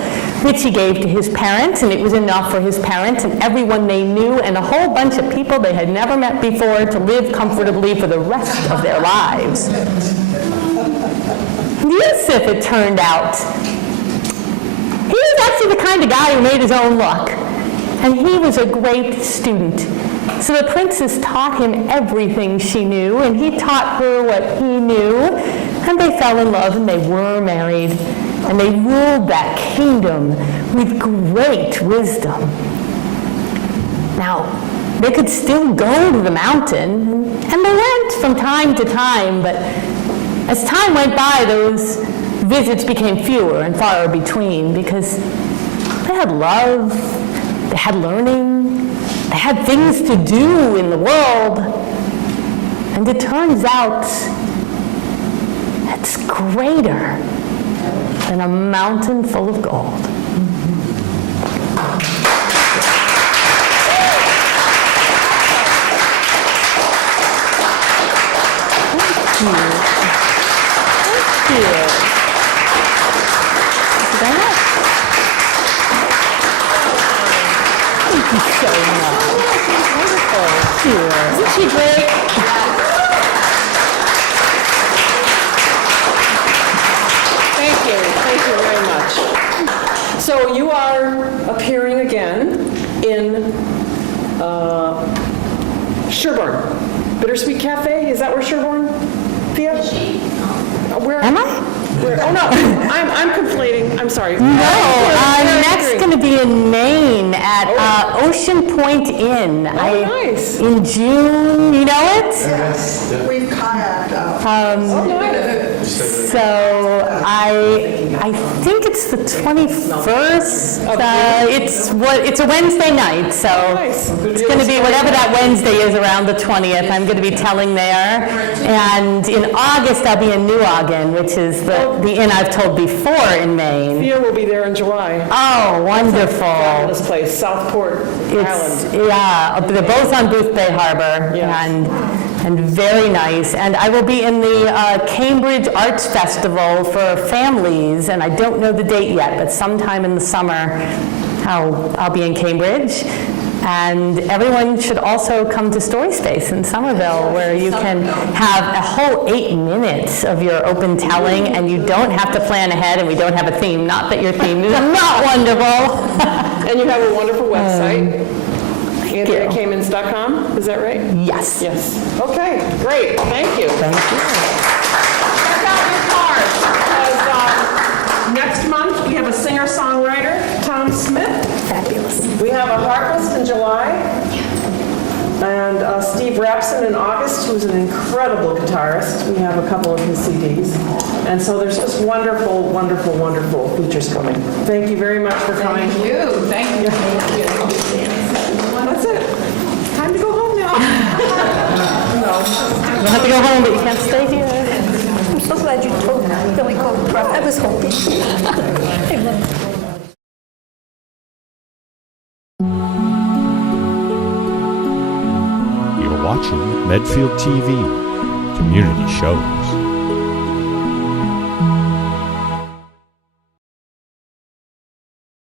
which he gave to his parents, and it was enough for his parents and everyone they knew and a whole bunch of people they had never met before to live comfortably for the rest of their lives. Yusuf, it turned out, he was actually the kind of guy who made his own luck. And he was a great student. So the princess taught him everything she knew, and he taught her what he knew, and they fell in love, and they were married, and they ruled that kingdom with great wisdom. Now, they could still go to the mountain, and they went from time to time, but as time went by, those visits became fewer and far between because they had love, they had learning, they had things to do in the world. And it turns out it's greater than a mountain full of gold. Thank you. Thank you. Thank you so much. Wonderful. Thank you. Isn't she great? Thank you. Thank you very much. So you are appearing again in Sherborne. Bittersweet Cafe. Is that where Sherborne? Thea? Where? Am I? Where? Oh, no. I'm conflating. I'm sorry. No, next going to be in Maine at Ocean Point Inn. Nice. In June, you know it? Yes, we've kayaked out. So I think it's the 21st. It's a Wednesday night, so it's going to be whatever that Wednesday is around the 20th. I'm going to be telling there. And in August, I'll be in New Ogden, which is the inn I've told before in Maine. Thea will be there in July. Oh, wonderful. Fabulous place, Southport Island. Yeah, they're both on Booth Bay Harbor, and very nice. And I will be in the Cambridge Arts Festival for families, and I don't know the date yet, but sometime in the summer I'll be in Cambridge. And everyone should also come to Story Space in Somerville, where you can have a whole 8 minutes of your open telling, and you don't have to plan ahead, and we don't have a theme. Not that your theme is not wonderful. And you have a wonderful website, AndreaKamens.com, is that right? Yes. Yes. Okay, great, thank you. Thank you. Check out your cards, because next month we have a singer-songwriter, Tom Smith. Fabulous. We have a harpist in July, and Steve Rapson in August, who's an incredible guitarist. We have a couple of his CDs. And so there's just wonderful, wonderful, wonderful features coming. Thank you very much for coming. Thank you. Thank you. That's it. Time to go home now. No. You have to go home, but you can't stay here. I'm so glad you told me. Billy Cole. I was hoping. You're watching Medfield TV, community shows.